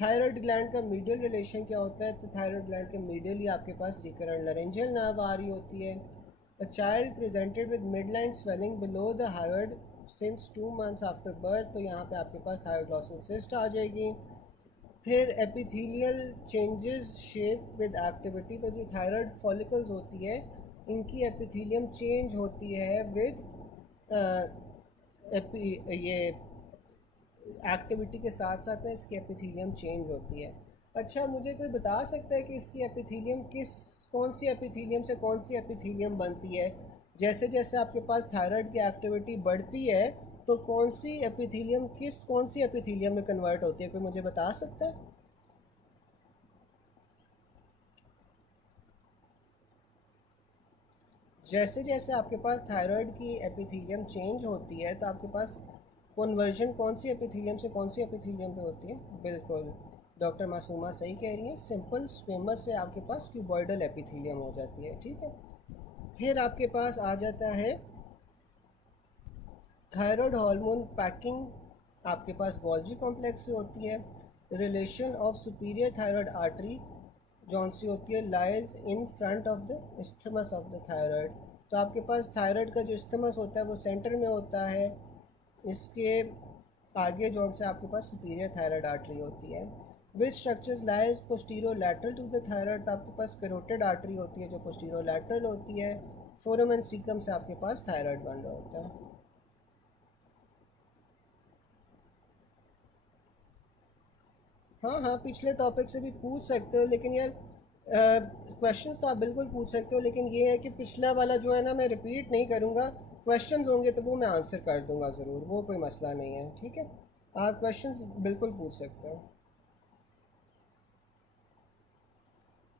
थायराइड ग्लैंड का मीडियल रिलेशन क्या होता है? तो थायराइड ग्लैंड के मीडियल ही आपके पास रिकरेंट लरेंजियल नर्व आ रही होती है। A child presented with midline swelling below the hyoid since 2 months after birth, तो यहाँ पे आपके पास थायोग्लॉसल सिस्ट आ जाएगी। फिर epithelial changes shape with activity, तो जो थायराइड फॉलिकल्स होती है इनकी एपिथेलियम चेंज होती है विद ये एक्टिविटी के साथ साथ में इसकी एपिथेलियम चेंज होती है। अच्छा, मुझे कोई बता सकता है कि इसकी एपिथेलियम कौन सी एपिथेलियम से कौन सी एपिथेलियम बनती है? जैसे जैसे आपके पास थायराइड की एक्टिविटी बढ़ती है तो कौन सी एपिथेलियम में कन्वर्ट होती है? कोई मुझे बता सकता है? जैसे जैसे आपके पास थायराइड की एपिथेलियम चेंज होती है तो आपके पास कन्वर्जन कौन सी एपिथेलियम से कौन सी एपिथेलियम पे होती है? बिल्कुल, डॉक्टर मासूमा सही कह रही हैं, सिंपल स्क्वेमस से आपके पास क्यूबॉइडल एपिथेलियम हो जाती है। ठीक है, फिर आपके पास आ जाता है थायराइड हार्मोन पैकिंग, आपके पास गोल्जी कॉम्प्लेक्स से होती है। Relation of superior thyroid artery जौन सी होती है lies in front of the isthmus of the thyroid, तो आपके पास थायराइड का जो इस्थमस होता है वो सेंटर में होता है, इसके आगे जौन से आपके पास सुपीरियर थायराइड आर्टरी होती है। Which structures lies posterior lateral to the thyroid, तो आपके पास कैरोटिड आर्टरी होती है जो पोस्टीरियर लैटरल होती है। फोरम एंड सीकम से आपके पास थायराइड बन रहा होता है। हाँ हाँ, पिछले टॉपिक से भी पूछ सकते हो, लेकिन यार क्वेश्चंस तो आप बिल्कुल पूछ सकते हो, लेकिन ये है कि पिछला वाला जो है ना मैं रिपीट नहीं करूँगा, क्वेश्चंस होंगे तो वो मैं आंसर कर दूंगा ज़रूर, वो कोई मसला नहीं है। ठीक है, आप क्वेश्चंस बिल्कुल पूछ सकते हो।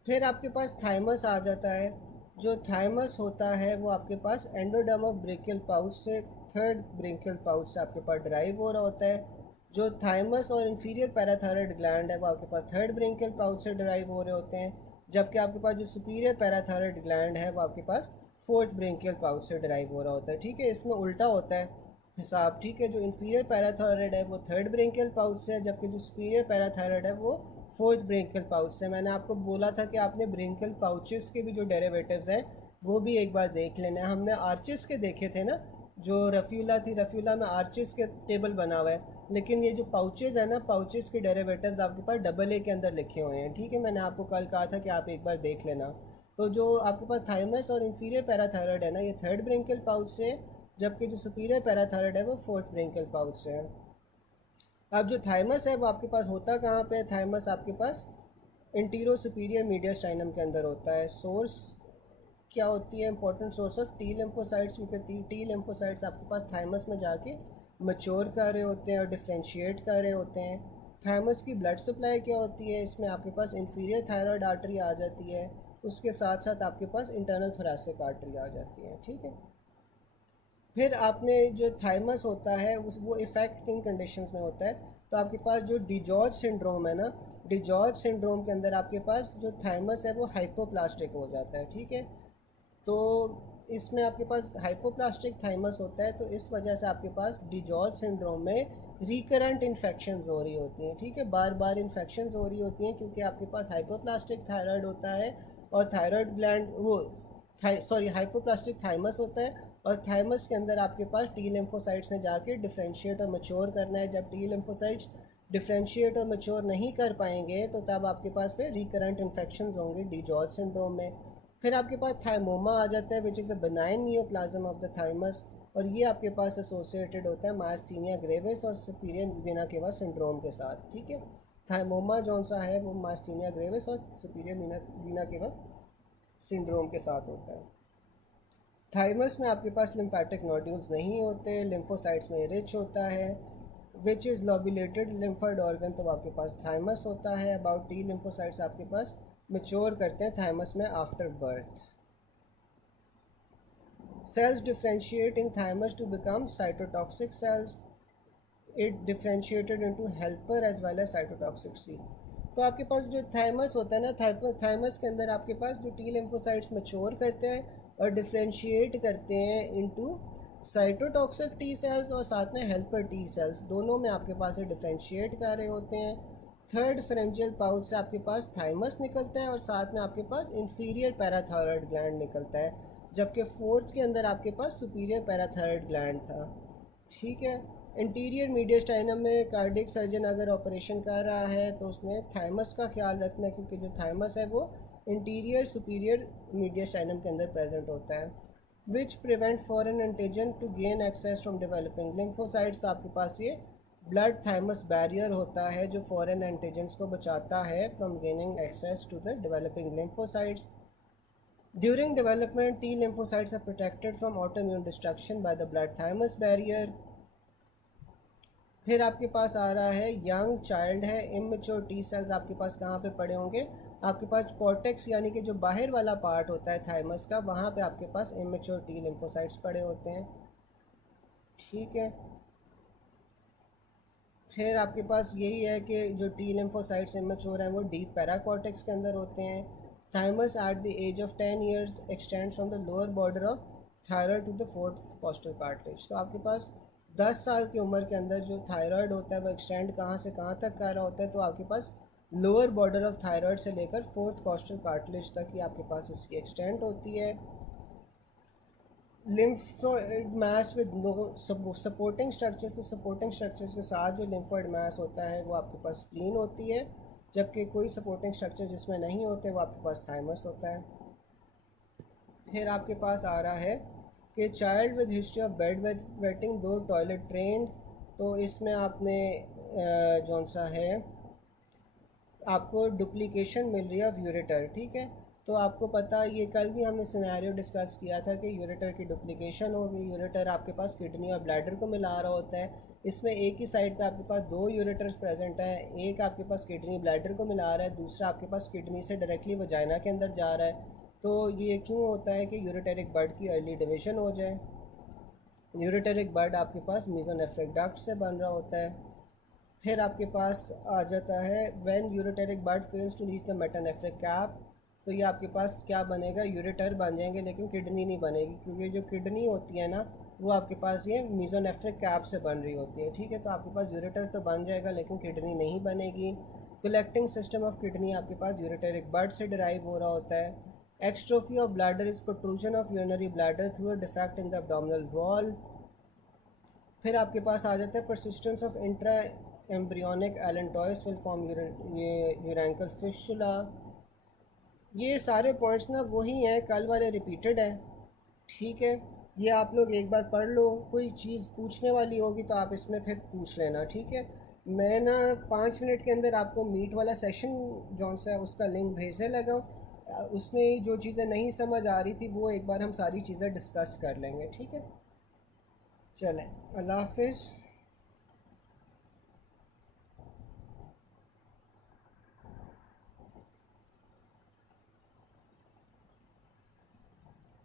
फिर आपके पास थाइमस आ जाता है। जो थाइमस होता है वो आपके पास एंडोडर्म ऑफ ब्रेकियल पाउच से, थर्ड ब्रेकियल पाउच से आपके पास ड्राइव हो रहा होता है। जो थाइमस और इन्फीरियर पैराथायरॉयड ग्लैंड है वो आपके पास थर्ड ब्रेकियल पाउच से ड्राइव हो रहे होते हैं, जबकि आपके पास जो सुपीरियर पैराथायरॉयड ग्लैंड है वो आपके पास फोर्थ ब्रेकियल पाउच से ड्राइव हो रहा होता है। ठीक है, इसमें उल्टा होता है हिसाब। ठीक है, जो इन्फीरियर पैराथायरॉयड है वो थर्ड ब्रेकियल पाउच से है, जबकि जो सुपीरियर पैराथायरॉयड है वो फोर्थ ब्रेकियल पाउच से। मैंने आपको बोला था कि आपने ब्रेकियल पाउचेस के भी जो डेरिवेटिव्स हैं वो भी एक बार देख लेना है। हमने आर्चिस के देखे थे ना, जो रफ़ीला थी, रफ़ीला में आर्चिस के टेबल बना हुआ है, लेकिन ये जो पाउचेस है ना, पाउचेस के डेरिवेटिव्स आपके पास डबल ए के अंदर लिखे हुए हैं। ठीक है, मैंने आपको कल कहा था कि आप एक बार देख लेना। तो जो आपके पास थाइमस और इन्फीरियर पैराथायरॉयड है ना, ये थर्ड ब्रेकियल पाउच से, जबकि जो सुपीरियर पैराथायरॉयड है वो फोर्थ ब्रेकियल पाउच से है। अब जो थाइमस है वो आपके पास होता कहाँ पे है? थाइमस आपके पास इंटीरो सुपीरियर मीडियस्टाइनम के अंदर होता है। सोर्स क्या होती है? Important source of T lymphocytes, क्योंकि टी लिम्फोसाइट्स आपके पास थाइमस में जाके मच्योर कर रहे होते हैं और डिफ्रेंशिएट कर रहे होते हैं। थाइमस की ब्लड सप्लाई क्या होती है? इसमें आपके पास इन्फीरियर थायराइड आर्टरी आ जाती है, उसके साथ साथ आपके पास इंटरनल थोरैसिक आर्टरी आ जाती है। ठीक है, फिर आपने जो थाइमस होता है वो इफ़ेक्ट किन कंडीशंस में होता है? तो आपके पास जो डिजॉर्ज सिंड्रोम है ना, डिजॉर्ज सिंड्रोम के अंदर आपके पास जो थाइमस है वो हाइपोप्लास्टिक हो जाता है। ठीक है, तो इसमें आपके पास हाइपोप्लास्टिक थाइमस होता है, तो इस वजह से आपके पास डिजॉर्ज सिंड्रोम में रिकरेंट इन्फेक्शंस हो रही होती हैं। ठीक है, बार बार इन्फेक्शंस हो रही होती हैं क्योंकि आपके पास हाइपोप्लास्टिक थायराइड होता है और थायराइड ग्लैंड हाइपोप्लास्टिक थाइमस होता है, और थाइमस के अंदर आपके पास टी लिम्फोसाइट्स ने जाके डिफ्रेंशिएट और मैच्योर करना है। जब टी लिम्फोसाइट्स डिफ्रेंशिएट और मैच्योर नहीं कर पाएंगे तो तब आपके पास फिर रिकरेंट इन्फेक्शंस होंगे डिजॉर्ज सिंड्रोम में। फिर आपके पास थाइमोमा आ जाता है, विच is a benign neoplasm of the thymus, और ये आपके पास एसोसिएटेड होता है मायस्थीनिया ग्रेविस और सुपीरियर वीना केवा सिंड्रोम के साथ। ठीक है, थाइमोमा जौन सा है वो मायस्थीनिया ग्रेविस और सुपीरियर वीना केवा सिंड्रोम के साथ होता है। थाइमस में आपके पास लिम्फेटिक नोड्यूल्स नहीं होते, लिम्फोसाइट्स में रिच होता है। विच इज़ लोबुलेटेड लिम्फोइड ऑर्गन, तो आपके पास थाइमस होता है। अबाउट टी लिम्फोसाइट्स आपके पास मैच्योर करते हैं थाइमस में after birth. Cells differentiate in thymus to become cytotoxic cells, it differentiated into helper as well as cytotoxic C. तो आपके पास जो थाइमस होता है ना, थाइमस के अंदर आपके पास जो टी लिम्फोसाइट्स मैच्योर करते हैं और डिफ्रेंशिएट करते हैं इनटू साइटोटॉक्सिक टी सेल्स और साथ में हेल्पर टी सेल्स, दोनों में आपके पास डिफ्रेंशिएट कर रहे होते हैं। थर्ड फेरेंजियल पाउच से आपके पास थाइमस निकलता है और साथ में आपके पास इन्फीरियर पैराथायरॉयड ग्लैंड निकलता है। जबकि फोर्थ के अंदर आपके पास सुपीरियर पैराथायरॉयड ग्लैंड था। ठीक है। इंटीरियर मीडियस्टाइनम में कार्डियक सर्जन अगर ऑपरेशन कर रहा है तो उसने थाइमस का ख्याल रखना है, क्योंकि जो थाइमस है वो इंटीरियर सुपीरियर मीडियस्टाइनम के अंदर प्रेजेंट होता है। Which prevent foreign antigen to gain access from developing lymphocytes, तो आपके पास ये ब्लड थाइमस बैरियर होता है जो फॉरेन एंटीजन्स को बचाता है from gaining access to the developing lymphocytes. During development, T lymphocytes are protected from autoimmune destruction by the blood thymus barrier. फिर आपके पास आ रहा है यंग चाइल्ड है, इमेच्योर टी सेल्स आपके पास कहाँ पे पड़े होंगे, आपके पास कॉर्टेक्स यानी कि जो बाहर वाला पार्ट होता है थाइमस का, वहाँ पे आपके पास इमेच्योर टी लिम्फोसाइट्स पड़े होते हैं। ठीक है। फिर आपके पास यही है कि जो टी लिम्फोसाइट्स इमेच्योर हैं वो डीप पैराकॉर्टेक्स के अंदर होते हैं। Thymus at the age of 10 years extend from the lower border of thyroid to the fourth costal cartilage. तो आपके पास 10 साल की उम्र के अंदर जो थायराइड होता है वो एक्सटेंड कहाँ से कहाँ तक कर रहा होता है, तो आपके पास लोअर बॉर्डर ऑफ थायराइड से लेकर फोर्थ कॉस्टल कार्टिलेज तक ही आपके पास इसकी एक्सटेंड होती है। Lymphoid mass with no supporting structures, तो सपोर्टिंग स्ट्रक्चर्स के साथ जो लिम्फोइड मास होता है वो आपके पास स्प्लीन होती है, जबकि कोई सपोर्टिंग स्ट्रक्चर जिसमें नहीं होते वो आपके पास थाइमस होता है। फिर आपके पास आ रहा है कि child with history of bed wetting दो टॉयलेट ट्रेंड, तो इसमें आपने जौन सा है आपको डुप्लीकेशन मिल रही है ऑफ यूरेटर। ठीक है। तो आपको पता, ये कल भी हमने सिनेरियो डिस्कस किया था कि यूरेटर की डुप्लीकेशन होगी। यूरेटर आपके पास किडनी और ब्लैडर को मिला रहा होता है। इसमें एक ही साइड पे आपके पास दो यूरेटर्स प्रेजेंट हैं, एक आपके पास किडनी ब्लैडर को मिला रहा है, दूसरा आपके पास किडनी से डायरेक्टली वजाइना के अंदर जा रहा है। तो ये क्यों होता है कि यूरेटेरिक बड की अर्ली डिवीजन हो जाए। यूरेटेरिक बड आपके पास मेसोनेफ्रिक डक्ट से बन रहा होता है। फिर आपके पास आ जाता है when ureteric bud fails to reach the metanephric cap, तो ये आपके पास क्या बनेगा, यूरेटर बन जाएंगे लेकिन किडनी नहीं बनेगी, क्योंकि जो किडनी होती है ना वो आपके पास ये मेसोनेफ्रिक कैप से बन रही होती है। ठीक है। तो आपके पास यूरेटर तो बन जाएगा लेकिन किडनी नहीं बनेगी। कलेक्टिंग सिस्टम ऑफ किडनी आपके पास यूरेटेरिक बड से डिराइव हो रहा होता है। Exstrophy of bladder is protrusion of urinary bladder through a defect in the abdominal wall. फिर आपके पास आ जाता है persistence of intra embryonic allantois will form urachal fistula. ये सारे पॉइंट्स ना वही हैं, कल वाले रिपीटेड हैं। ठीक है। ये आप लोग एक बार पढ़ लो, कोई चीज़ पूछने वाली होगी तो आप इसमें फिर पूछ लेना। ठीक है। मैं ना 5 मिनट के अंदर आपको मीट वाला सेशन जौन सा है उसका लिंक भेजने लगा हूँ। उसमें जो चीज़ें नहीं समझ आ रही थी वो एक बार हम सारी चीज़ें डिस्कस कर लेंगे। ठीक है। चलें, अल्लाह हाफिज़।